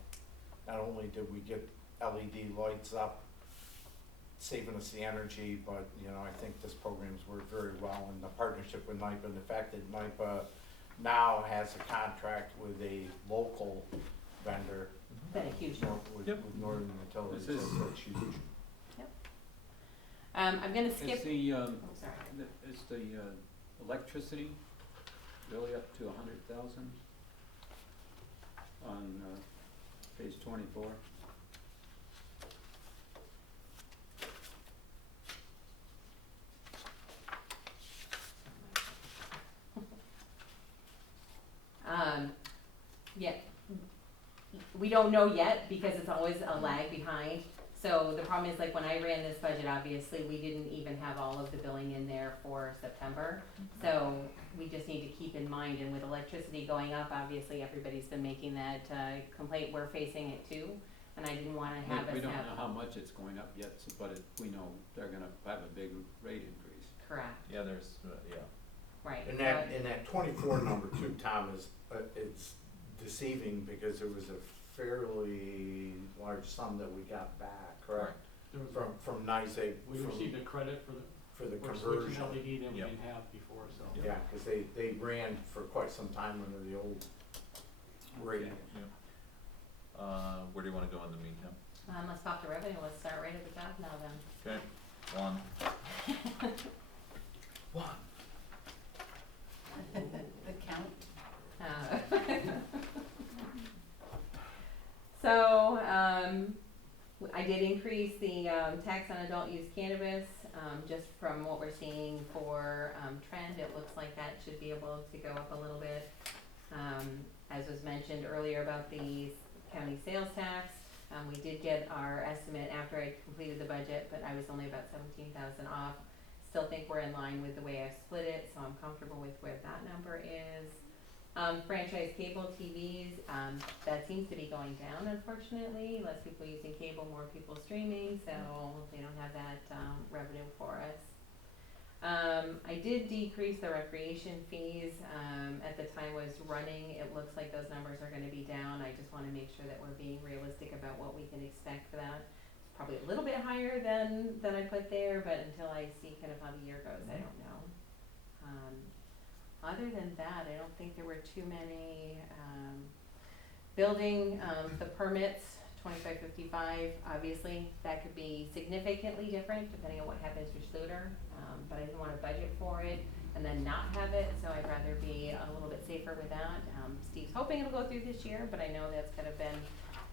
Not only did we get LED lights up, saving us the energy, but, you know, I think this program's worked very well, and the partnership with NIPA, and the fact that NIPA now has a contract with a local vendor. Been a huge help. With Yep. Northern Utilities, This is- that's huge. I'm gonna skip. Is the, Oh, sorry. is the electricity really up to 100,000 on page 24? Yeah, we don't know yet because it's always a lag behind. So the problem is, like, when I ran this budget, obviously, we didn't even have all of the billing in there for September. So we just need to keep in mind, and with electricity going up, obviously, everybody's been making that complaint, we're facing it too. And I didn't wanna have us have. We don't know how much it's going up yet, but we know they're gonna have a big rate increase. Correct, Yeah, there's, yeah. right. And So that 24 number too, Tom, is, it's deceiving because it was a fairly large sum that we got back, correct? There was From NYSEG, we received a credit for for the for switching conversion. LED that we Yep. didn't have before, so. Yeah, cause they ran for quite some time under the old rate. Where do you wanna go in the meantime? let's pop the revenue, let's start right at the top now then. Okay, one. The count. So, I did increase the, tax on adult use cannabis, just from what we're seeing for, trend, it looks like that should be able to go up a little bit. As was mentioned earlier about the county sales tax, we did get our estimate after I completed the budget, but I was only about 17,000 off. Still think we're in line with the way I've split it, so I'm comfortable with where that number is. Franchise cable TVs, that seems to be going down, unfortunately, less people using cable, more people streaming, so they don't have that, revenue for us. I did decrease the recreation fees, at the time I was running, it looks like those numbers are gonna be down, I just wanna make sure that we're being realistic about what we can expect for that. It's probably a little bit higher than I put there, but until I see kind of how the year goes, I don't know. Other than that, I don't think there were too many, building, the permits, 2555, obviously, that could be significantly different depending on what happens for Schluter, but I didn't wanna budget for it and then not have it, so I'd rather be a little bit safer with that. Steve's hoping it'll go through this year, but I know that's kind of been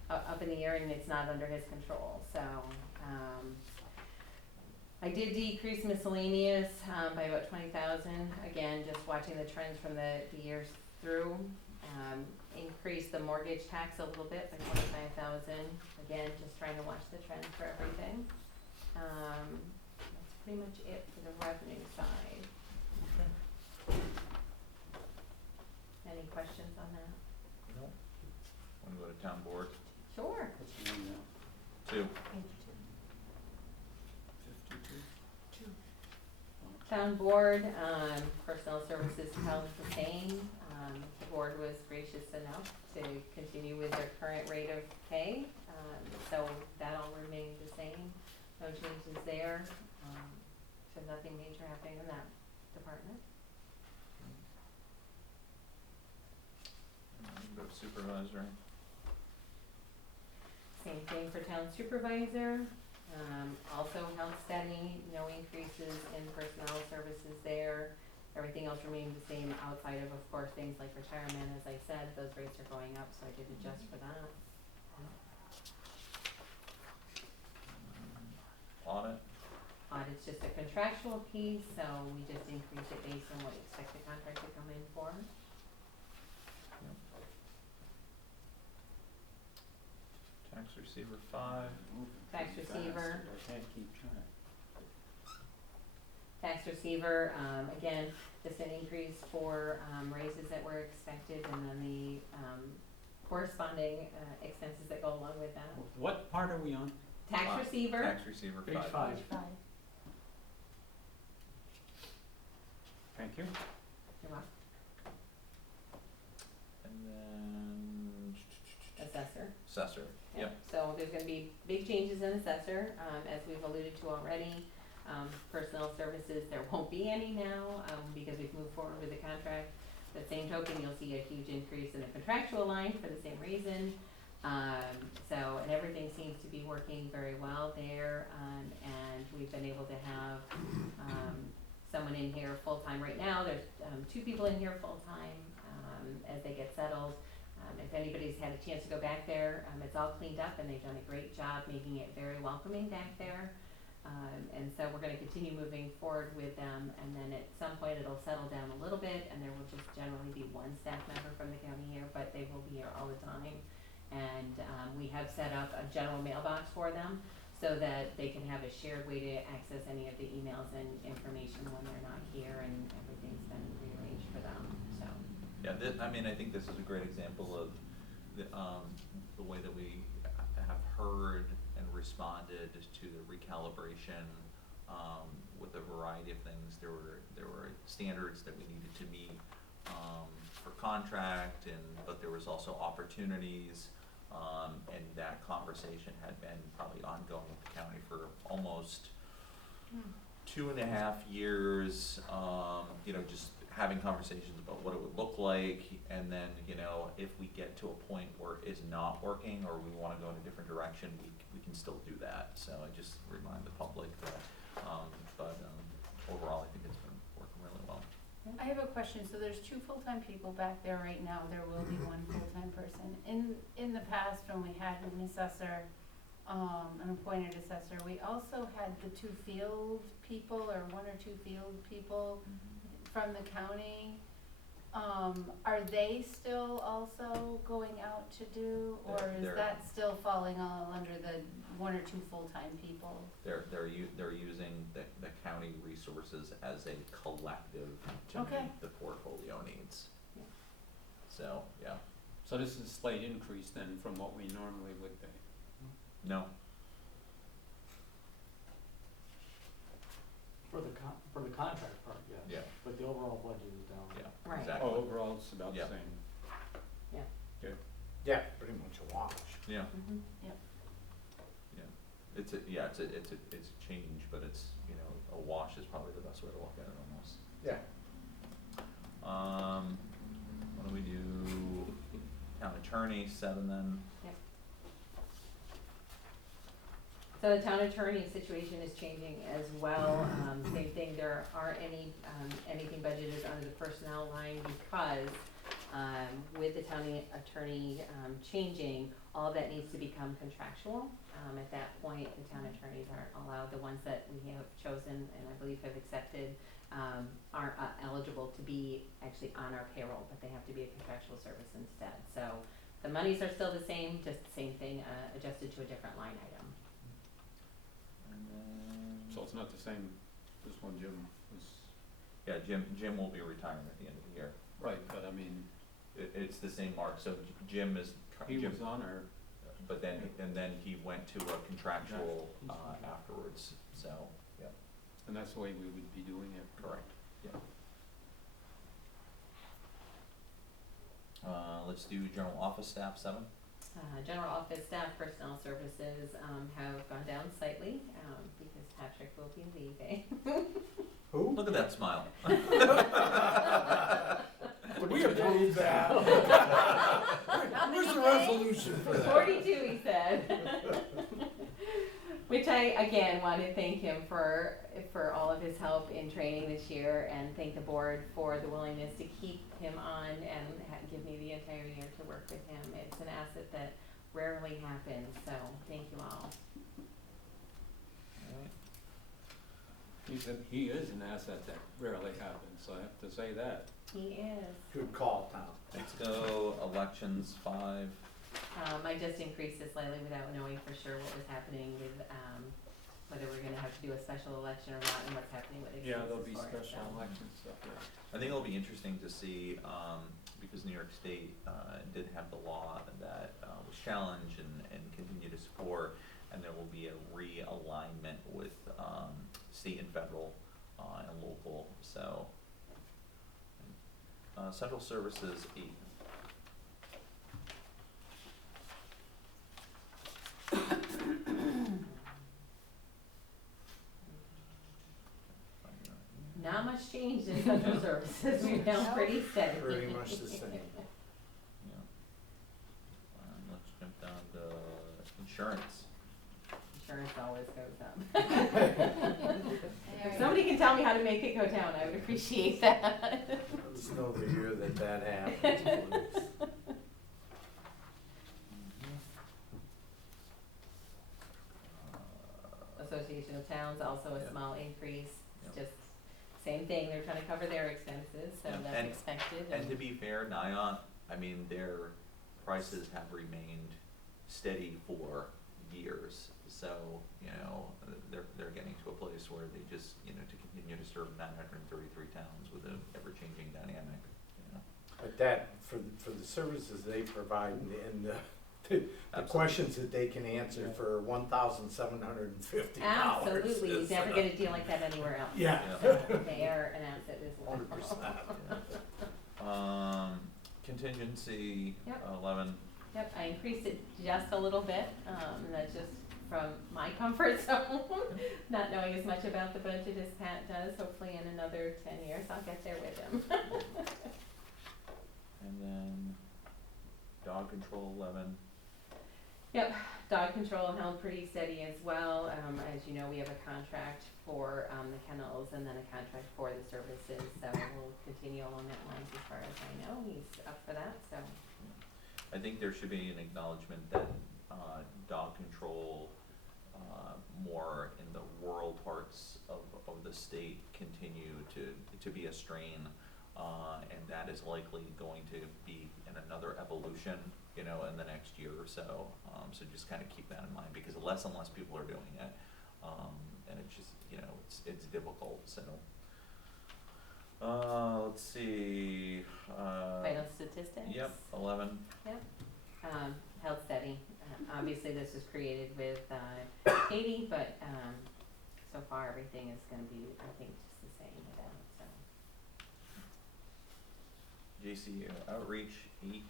up in the air and it's not under his control, so, I did decrease miscellaneous, by about 20,000, again, just watching the trends from the years through. Increase the mortgage tax a little bit by 25,000, again, just trying to watch the trend for everything. That's pretty much it for the revenue side. Any questions on that? Wanna go to town board? Sure. What's the one now? 2. Thank you. 52? Town board, personnel services held the same. The board was gracious enough to continue with their current rate of pay, so that all remained the same. No changes there, so nothing major happening in that department. Go to supervisor. Same thing for town supervisor, also held steady, no increases in personnel services there. Everything else remained the same outside of course, things like retirement, as I said, those rates are going up, so I did adjust for that. Audit. Audit's just a contractual piece, so we just increase it based on what we expect the contract to come in for. Tax receiver 5. Tax receiver. I can't keep track. Tax receiver, again, just an increase for, raises that were expected and then the, corresponding, expenses that go along with that. What part are we on? Tax receiver, Tax receiver Page 5. 5. Thank you. you're welcome. And then Assessor. assessor. Yep. So there's gonna be big changes in assessor, as we've alluded to already. Personnel services, there won't be any now, because we've moved forward with the contract. The same token, you'll see a huge increase in the contractual line for the same reason. And everything seems to be working very well there, and we've been able to have, someone in here full-time right now. There's, 2 people in here full-time, as they get settled. If anybody's had a chance to go back there, it's all cleaned up and they've done a great job making it very welcoming back there. And so we're gonna continue moving forward with them, and then at some point it'll settle down a little bit, and there will just generally be 1 staff member from the county here, but they will be here all the time. And, we have set up a general mailbox for them, so that they can have a shared way to access any of the emails and information when they're not here, and everything's been rearranged for them, so. Yeah, I think this is a great example of the way that we have heard and responded to the recalibration with a variety of things. There were standards that we needed to meet for contract, but there was also opportunities, and that conversation had been probably ongoing with the county for almost 2.5 years. Just having conversations about what it would look like, and then, if we get to a point where it's not working or we wanna go in a different direction, we can still do that. So I just remind the public that, but overall, I think it's been working really well. I have a question. So there's 2 full-time people back there right now. There will be 1 full-time person. In the past, when we had an assessor, an appointed assessor, we also had the 2 field people or 1 or 2 field people from the county. Are they still also going out to do, or is They're- that still falling all under the 1 or 2 full-time people? They're using the county resources as a collective to Okay. meet the portfolio needs. Yeah. So, yeah, So this is a slight increase then from what we normally would pay. no, For the For the contract part, yes. Yeah. But the overall budget is down. Yeah, Right. exactly. Oh, overall, it's about the Yeah. same. Yeah. Good. Yeah, pretty much a wash. Yeah, Mm-hmm, yep. yeah. It's a change, but it's, you know, a wash is probably the best way to look at it almost. Yeah. What do we do? Town attorney, 7 then. Yep. So the town attorney situation is changing as well. Same thing, there aren't anything budgeted under the personnel line because, with the town attorney, changing, all of that needs to become contractual. At that point, the town attorneys aren't allowed, the ones that we have chosen and I believe have accepted, aren't eligible to be actually on our payroll, but they have to be a contractual service instead. So the monies are still the same, just the same thing, adjusted to a different line item. And then, So it's not the same, this one Jim was, yeah, Jim will be retiring at the end of the year. right, but I mean, It's the same mark, so Jim is, he Jim, was on our, but then, and then he went to a contractual, afterwards, so, yeah, and that's the way we would be doing it. correct, yeah. Let's do general office staff, 7. General office staff personnel services, have gone down slightly, because Patrick will be leaving. Who? Look at that smile. We approved that. Where's the resolution for that? 42, he said. Which I, again, want to thank him for all of his help in training this year and thank the board for the willingness to keep him on and give me the entire year to work with him. It's an asset that rarely happens, so thank you all. He is an asset that rarely happens, so I have to say that. He is. Good call, Tom. Let's go elections, 5. I just increased it slightly without knowing for sure what was happening with, whether we're gonna have to do a special election or not and what's happening with expenses Yeah, there'll be for it, special so. election stuff, yeah. I think it'll be interesting to see, because New York State did have the law that was challenged and continue to support, and there will be a realignment with state and federal and local, so. Central services, 8. Not much change in central services, we've been pretty steady. Pretty much the same. Yeah. Let's jump down to insurance. Insurance always goes up. If somebody can tell me how to make it go down, I would appreciate that. It's no the year that happens, please. Association of Towns, also a Yeah. small increase, Yep. just same thing, they're trying to cover their expenses, so Yeah, that's and- expected. And to be fair, NIOT, I mean, their prices have remained steady for years. So, you know, they're getting to a place where they just, you know, to continue to serve 933 towns with an ever-changing dynamic, you know. But that, for the services they provide and the Absolutely. questions that they can answer for $1,750. Absolutely, you is, never get a deal like that anywhere else. Yeah. So they are an asset as well. 100%. Contingency, Yep. 11. Yep, I increased it just a little bit, and that's just from my comfort zone, not knowing as much about the budget as Pat does. Hopefully in another 10 years, I'll get there with him. And then dog control, 11. Yep, dog control held pretty steady as well. As you know, we have a contract for the kennels and then a contract for the services, so we'll continue along that line as far as I know. He's up for that, so. I think there should be an acknowledgement that dog control, more in the rural parts of the state, continue to be a strain, and that is likely going to be in another evolution, you know, in the next year or so. So just kind of keep that in mind, because less and less people are doing it, and it's just, you know, it's difficult. So let's see. Vital statistics? Yep, 11. Yep, held steady. Obviously, this was created with Katie, but so far, everything is gonna be, I think, just the same with them, so. JC outreach 8.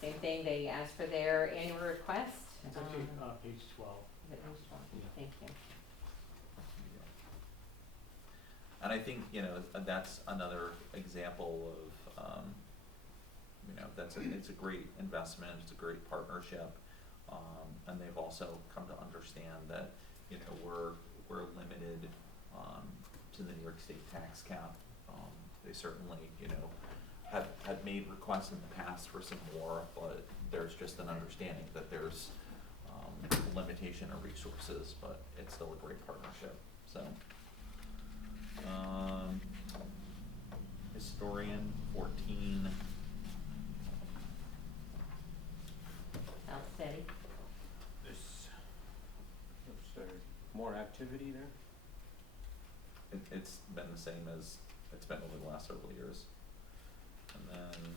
Same thing, they asked for their annual request. It's actually, page 12. Is it page 12? Yeah. Thank you. And I think, that's another example of, it's a great investment, it's a great partnership. And they've also come to understand that, we're limited, to the New York State tax cap. They certainly, have made requests in the past for some more, but there's just an understanding that there's, a limitation of resources, but it's still a great partnership, so. Historian 14. Sounds steady. This, looks there more activity there? It's been the same as it's been over the last several years. And then,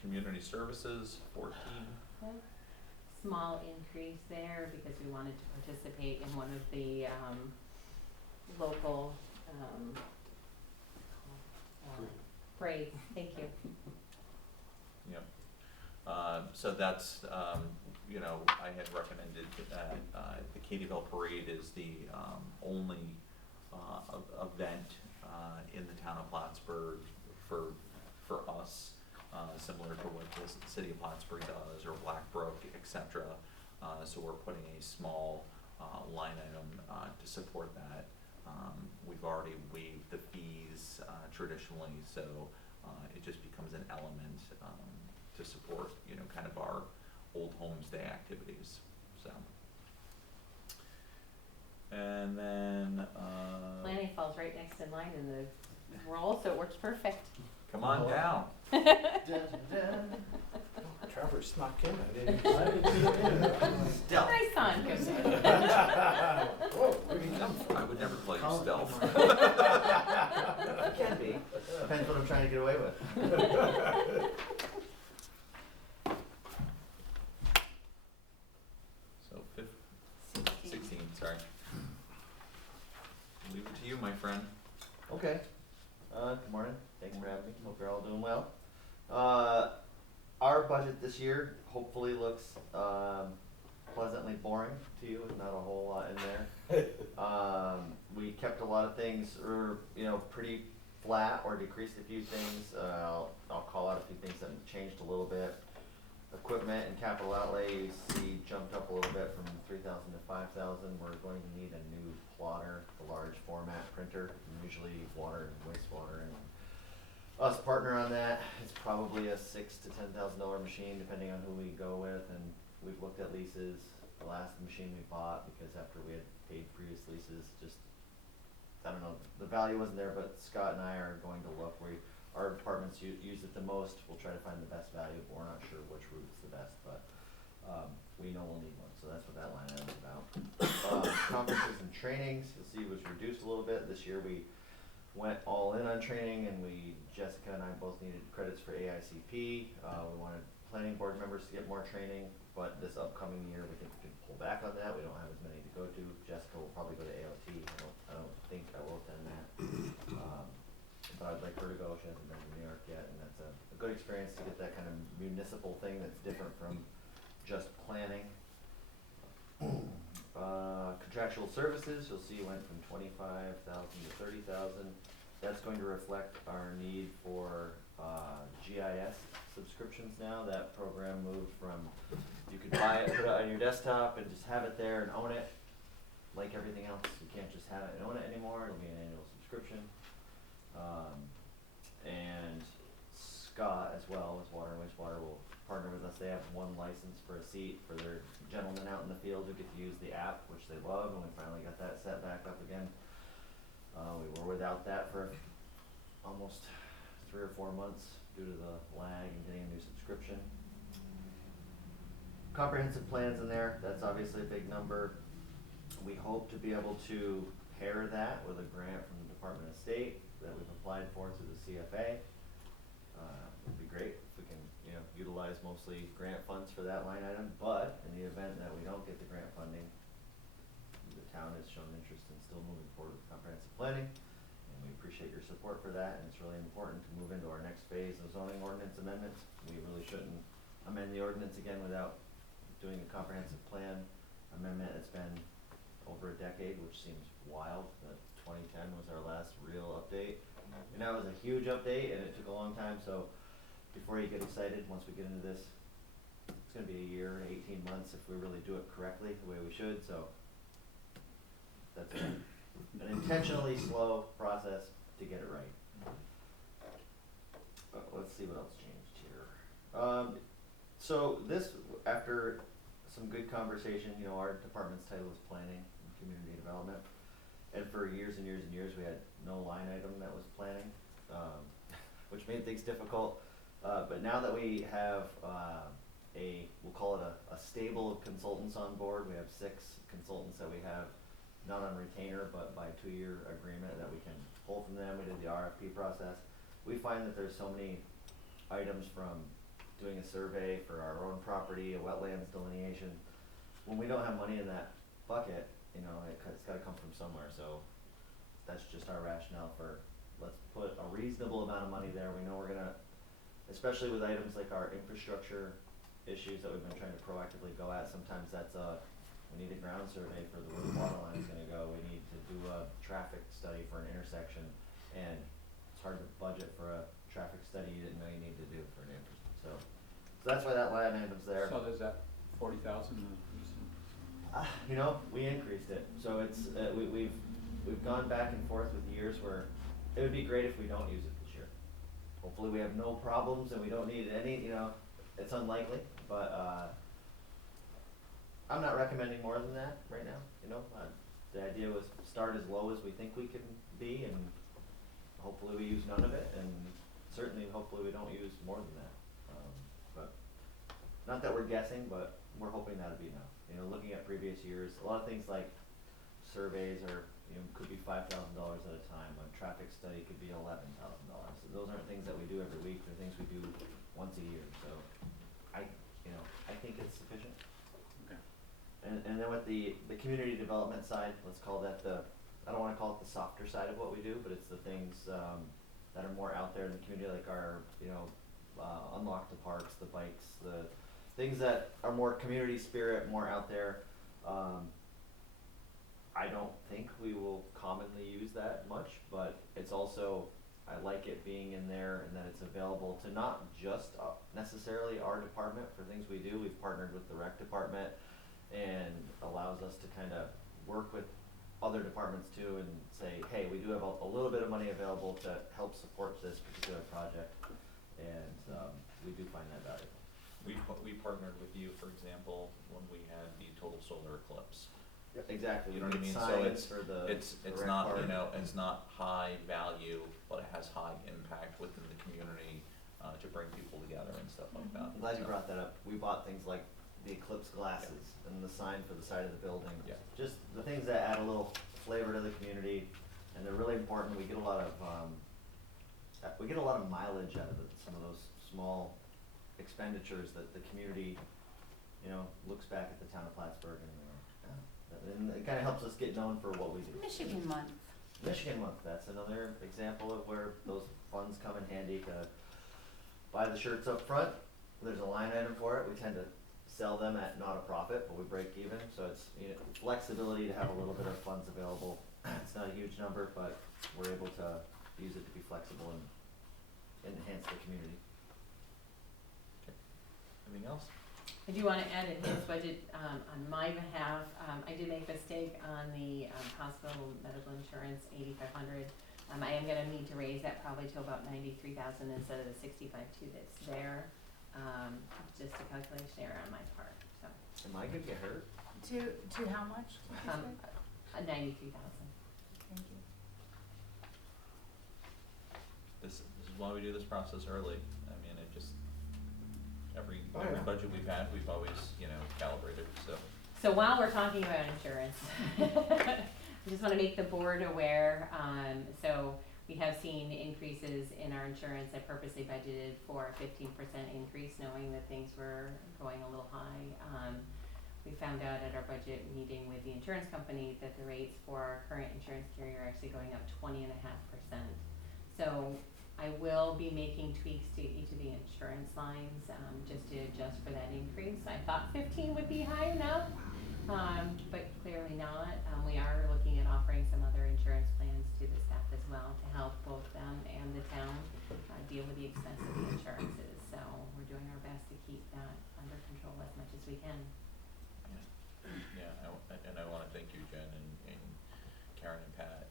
community services 14. Okay. Small increase there because we wanted to participate in one of the, local, parades. Thank you. Yep. So that's, I had recommended that, the Katyville Parade is the, only, event, in the town of Plattsburgh for us, similar to what the city of Plattsburgh does, or Blackbrook, etc. So we're putting a small, line item, to support that. We've already waived the fees, traditionally, so, it just becomes an element, to support, kind of our Old Homes Day activities, so. And then, Planning falls right next in line in the role, so it works perfect. come on down. Dun, dun. Trevor snuck in, I didn't even Stealth. My son goes in. Whoa, where did he come from? I would never play you Call- stealth. It can be. Depends what I'm trying to get away with. So 16, sorry. Leave it to you, my friend. Okay. Good morning. Thanks for having me. Hope you're all doing well. Our budget this year hopefully looks pleasantly boring to you, with not a whole lot in there. We kept a lot of things, pretty flat or decreased a few things. I'll call out a few things that changed a little bit. Equipment and capital outlay, you see, jumped up a little bit from 3,000 to 5,000. We're going to need a new plotter, a large format printer, usually water and wastewater, and us partner on that. It's probably a $6,000 to $10,000 machine, depending on who we go with, and we've looked at leases. The last machine we bought, because after we had paid previous leases, just, I don't know, the value wasn't there, but Scott and I are going to look. Our departments use it the most. We'll try to find the best value, but we're not sure which route is the best, but we know we'll need one, so that's what that line item is about. Conferences and trainings, you'll see, was reduced a little bit. This year we went all in on training, and Jessica and I both needed credits for AICP. We wanted planning board members to get more training, but this upcoming year we think we can pull back on that. We don't have as many to go to. Jessica will probably go to AOT. I don't think I will attend that. But I'd like her to go. She hasn't been to New York yet, and that's a good experience to get that kind of municipal thing that's different from just planning. Contractual services, you'll see, went from 25,000 to 30,000. That's going to reflect our need for GIS subscriptions now. That program moved from, you could buy it, put it on your desktop, and just have it there and own it. Like everything else, you can't just have it and own it anymore. It'll be an annual subscription. And Scott, as well as Water and Wastewater, will partner with us. They have one license for a seat for their gentlemen out in the field who get to use the app, which they love, and we finally got that set back up again. We were without that for almost 3 or 4 months due to the lag in getting a new subscription. Comprehensive plans in there, that's obviously a big number. We hope to be able to pair that with a grant from the Department of State that we've applied for through the CFA. It'd be great if we can, utilize mostly grant funds for that line item, but in the event that we don't get the grant funding, the town has shown interest in still moving forward with comprehensive planning, and we appreciate your support for that, and it's really important to move into our next phase of zoning ordinance amendments. We really shouldn't amend the ordinance again without doing a comprehensive plan amendment. It's been over a decade, which seems wild, that 2010 was our last real update. And that was a huge update, and it took a long time, so before you get excited, once we get into this, it's gonna be a year, 18 months if we really do it correctly, the way we should, so that's an intentionally slow process to get it right. Let's see what else changed here. So this, after some good conversation, you know, our department's title is planning and community development. And for years and years and years, we had no line item that was planning, which made things difficult. But now that we have we'll call it a stable of consultants on board, we have 6 consultants that we have, not on retainer, but by 2-year agreement that we can pull from them. We did the RFP process. We find that there's so many items, from doing a survey for our own property, a wetlands delineation. When we don't have money in that bucket, you know, it's gotta come from somewhere, so that's just our rationale for, let's put a reasonable amount of money there. We know we're gonna, especially with items like our infrastructure issues that we've been trying to proactively go at, sometimes that's we need a ground survey for where the water line's gonna go, we need to do a traffic study for an intersection, and it's hard to budget for a traffic study you didn't know you needed to do for an intersection, so that's why that line item's there. So there's that 40,000, You know, we increased it, so it's, we've gone back and forth with years where it would be great if we don't use it this year. Hopefully we have no problems and we don't need any, you know, it's unlikely, but, I'm not recommending more than that right now, you know, the idea was start as low as we think we can be, and hopefully we use none of it, and certainly hopefully we don't use more than that. But, not that we're guessing, but we're hoping that'll be enough. You know, looking at previous years, a lot of things like surveys are, you know, could be $5,000 at a time. A traffic study could be $11,000. So those aren't things that we do every week. They're things we do once a year. So I think it's sufficient. okay. And then with the community development side, let's call that I don't wanna call it the softer side of what we do, but it's the things, that are more out there in the community, like our, you know, unlock the parks, the bikes, the things that are more community spirit, more out there. I don't think we will commonly use that much, but it's also, I like it being in there and that it's available to not just necessarily our department for things we do. We've partnered with the rec department, and allows us to kind of work with other departments too and say, hey, we do have a little bit of money available to help support this particular project, and we do find that valuable. We partnered with you, for example, when we had the total solar eclipse. Yep. Exactly. You know what I mean? So it's not, you know, it's not high value, but it has high impact within the community, to bring people together and stuff like that. I'm glad you So, brought that up. We bought things like the eclipse glasses and the sign for the side of the building. Yeah. Just the things that add a little flavor to the community, and they're really important. We get a lot of mileage out of some of those small expenditures that the community, you know, looks back at the town of Plattsburgh and and it kind of helps us get known for what we do. Michigan month. Michigan Month, that's another example of where those funds come in handy to buy the shirts up front. There's a line item for it. We tend to sell them at not a profit, but we break even. So it's, you know, flexibility to have a little bit of funds available. It's not a huge number, but we're able to use it to be flexible and enhance the community. Anything else? I do want to add in his budget, on my behalf, I did make a mistake on the hospital medical insurance, 8,500. I am gonna need to raise that probably to about 93,000 instead of the 65,200 that's there. Just a calculation error on my part, so. Am I gonna get hurt? To how much? 93,000. Thank you. This is why we do this process early. I mean, it just, every Oh, yeah. budget we've had, we've always, you know, calibrated, so. So while we're talking about insurance, I just wanna make the board aware, so we have seen increases in our insurance. I purposely budgeted for a 15% increase, knowing that things were going a little high. We found out at our budget meeting with the insurance company that the rates for our current insurance carrier are actually going up 20.5%. So I will be making tweaks to each of the insurance lines, just to adjust for that increase. I thought 15 would be high enough, but clearly not. We are looking at offering some other insurance plans to the staff as well to help both them and the town deal with the expense of the insurances. So we're doing our best to keep that under control as much as we can. Yeah, and I wanna thank you, Jen, and Karen and Pat,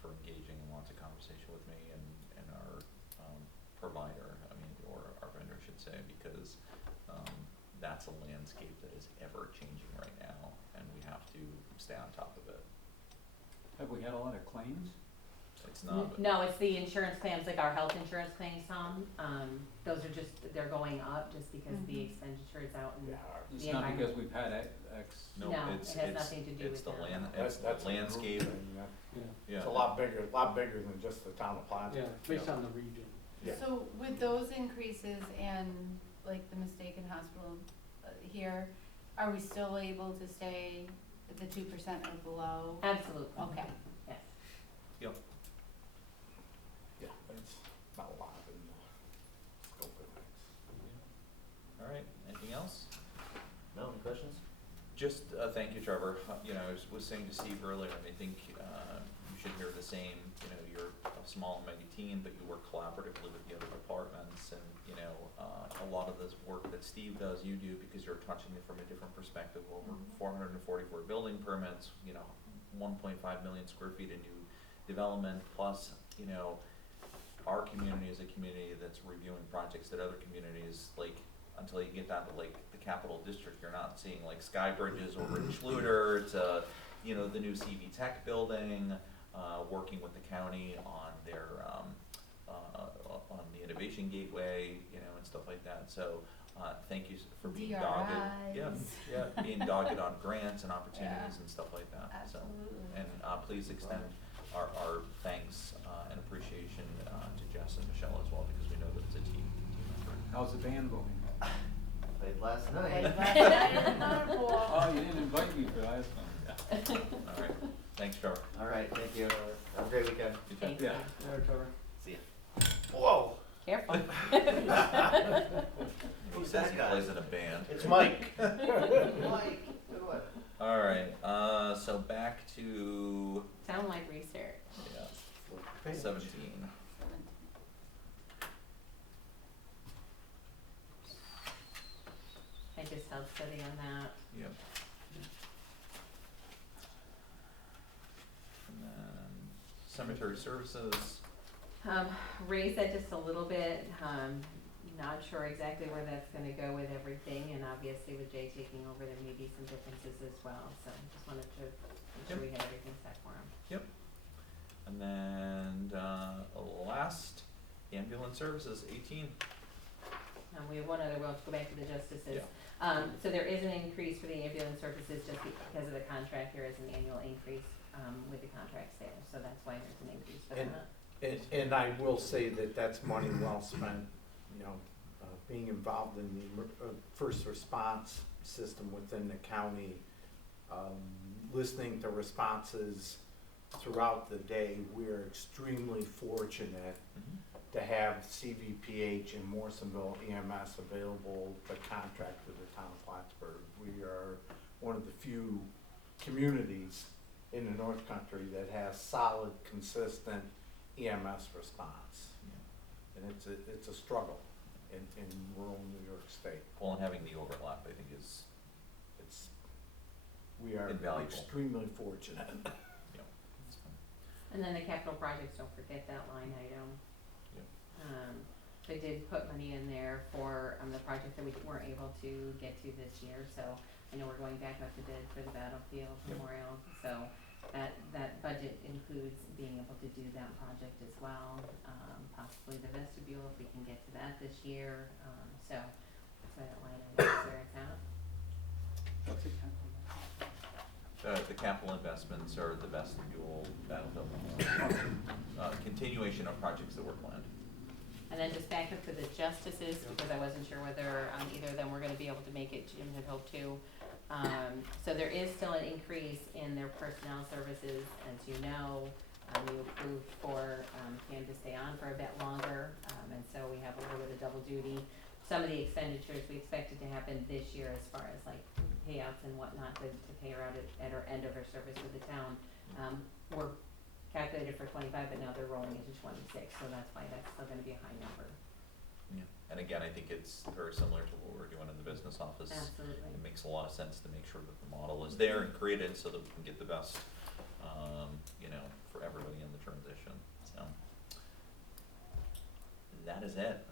for engaging in lots of conversation with me and our, provider, or our vendor, I should say, because, that's a landscape that is ever changing right now, and we have to stay on top of it. Have we had a lot of claims? It's not, but No, it's the insurance claims, like our health insurance claims, Tom. Those are just, they're going up just because the expenditure is out in. It's The not because environment. we've had X. no, No, it's, it has it's, nothing to do it's with the that. it's the That's a group landscape, thing, that- Yeah, yeah. It's a lot bigger than just the town of Plattsburgh. yeah, based on the region. Yeah. So with those increases and like the mistaken hospital here, are we still able to stay at the 2% or below? Absolutely. Okay. Yes. Yep. Yeah, it's not a lot in the scope of things. Alright, anything else? No, any questions? Just, thank you, Trevor. I was saying to Steve earlier, and I think, you should hear the same, you're a small and mighty team, but you work collaboratively with the other departments, and, a lot of this work that Steve does, you do, because you're touching it from a different perspective, over 444 building permits, 1.5 million square feet of new development, plus, our community is a community that's reviewing projects that other communities, like, until you get down to like the capital district, you're not seeing like sky bridges over in Schluter, it's the new CV Tech building, working with the county on their, on the innovation gateway, and stuff like that, so, thank you for being dogged. Yeah, DRIs. being dogged on grants and opportunities Yeah. and stuff like that, so. Absolutely. And, please extend our thanks, and appreciation, to Jess and Michelle as well, because we know that it's a team effort. How's the band going? Played last Played night. last night in the carpool. Oh, you didn't invite me for last one. Alright, thanks, Trevor. All right, thank you. Have a great weekend. You too. Thank you. Yeah. Trevor. See ya. Whoa, Careful. He says he plays in a band. it's Mike. Mike, good one. Alright, so back to, Townwide research. yeah, 17. I just held steady on that. Yep. And then cemetery services, Raise that just a little bit, not sure exactly where that's gonna go with everything, and obviously with Jay taking over, there may be some differences as well, so just wanted to make sure we had everything set for him. and then, last, ambulance services, 18. We have one other, we'll have to go back to the justices. Yeah. So there is an increase for the ambulance services just because of the contract, there is an annual increase, with the contracts there, so that's why there's an increase for And- that. And I will say that that's money well spent, being involved in the first response system within the county, listening to responses throughout the day. We're extremely fortunate to have CVPH and Morrisonville EMS available to contract with the town of Plattsburgh. We are one of the few communities in the North Country that has solid, consistent EMS response. And it's a struggle in rural New York State. Well, and having the overlap, I think We are Invaluable. extremely fortunate. And then the capital projects, don't forget that line item. They did put money in there for, the project that we weren't able to get to this year, so I know we're going back out to bid for the battlefield memorial, so that budget includes being able to do that project as well, possibly the vestibule if we can get to that this year, so that's why that line item is where it's at. What's it, the capital investments are the vestibule, continuation of projects that were planned. And then just back up to the justices, because I wasn't sure whether either of them were gonna be able to make it, Jim had hoped to. So there is still an increase in their personnel services, as you know. You approved for Pam to stay on for a bit longer, and so we have a little bit of double duty. Some of the expenditures we expected to happen this year as far as like payouts and whatnot to pay her out at her end of her service with the town, were calculated for 25, but now they're rolling into 26, so that's why that's still gonna be a high number. Yeah. And again, I think it's very similar to what we're doing in the business office. Absolutely. It makes a lot of sense to make sure that the model is there and created so that we can get the best, you know, for everybody in the transition, so. That is it.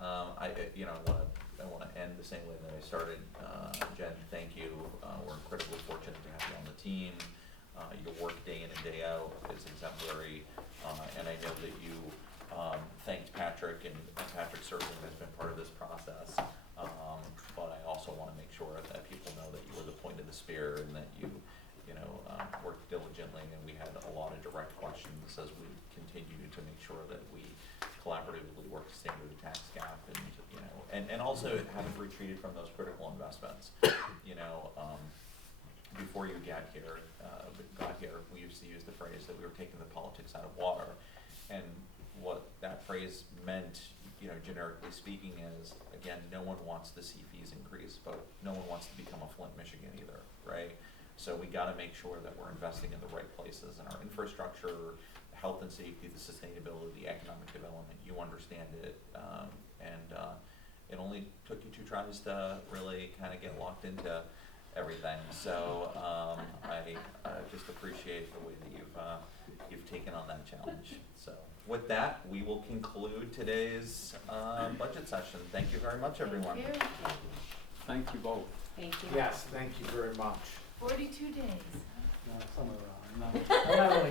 I wanna end the same way that I started. Jen, thank you. We're incredibly fortunate to have you on the team. Your work day in and day out is exemplary, and I know that you thanked Patrick, and Patrick certainly has been part of this process. But I also want to make sure that people know that you were the point of the spear and that you worked diligently, and we had a lot of direct questions as we continue to make sure that we collaboratively work to stay under the tax cap, and also haven't retreated from those critical investments. Before you got here, we used to use the phrase that we were taking the politics out of water, and what that phrase meant, generically speaking, is again, no one wants to see fees increase, but no one wants to become a Flint, Michigan either, right? So we got to make sure that we're investing in the right places in our infrastructure, health and safety, the sustainability, the economic development. You understand it, and it only took you 2 tries to really kind of get locked into everything. So I just appreciate the way that you've taken on that challenge. So with that, we will conclude today's budget session. Thank you very much, everyone. Thank you. Thank you both. Thank you. Yes, thank you very much. 42 days. No, some are wrong. I'm not really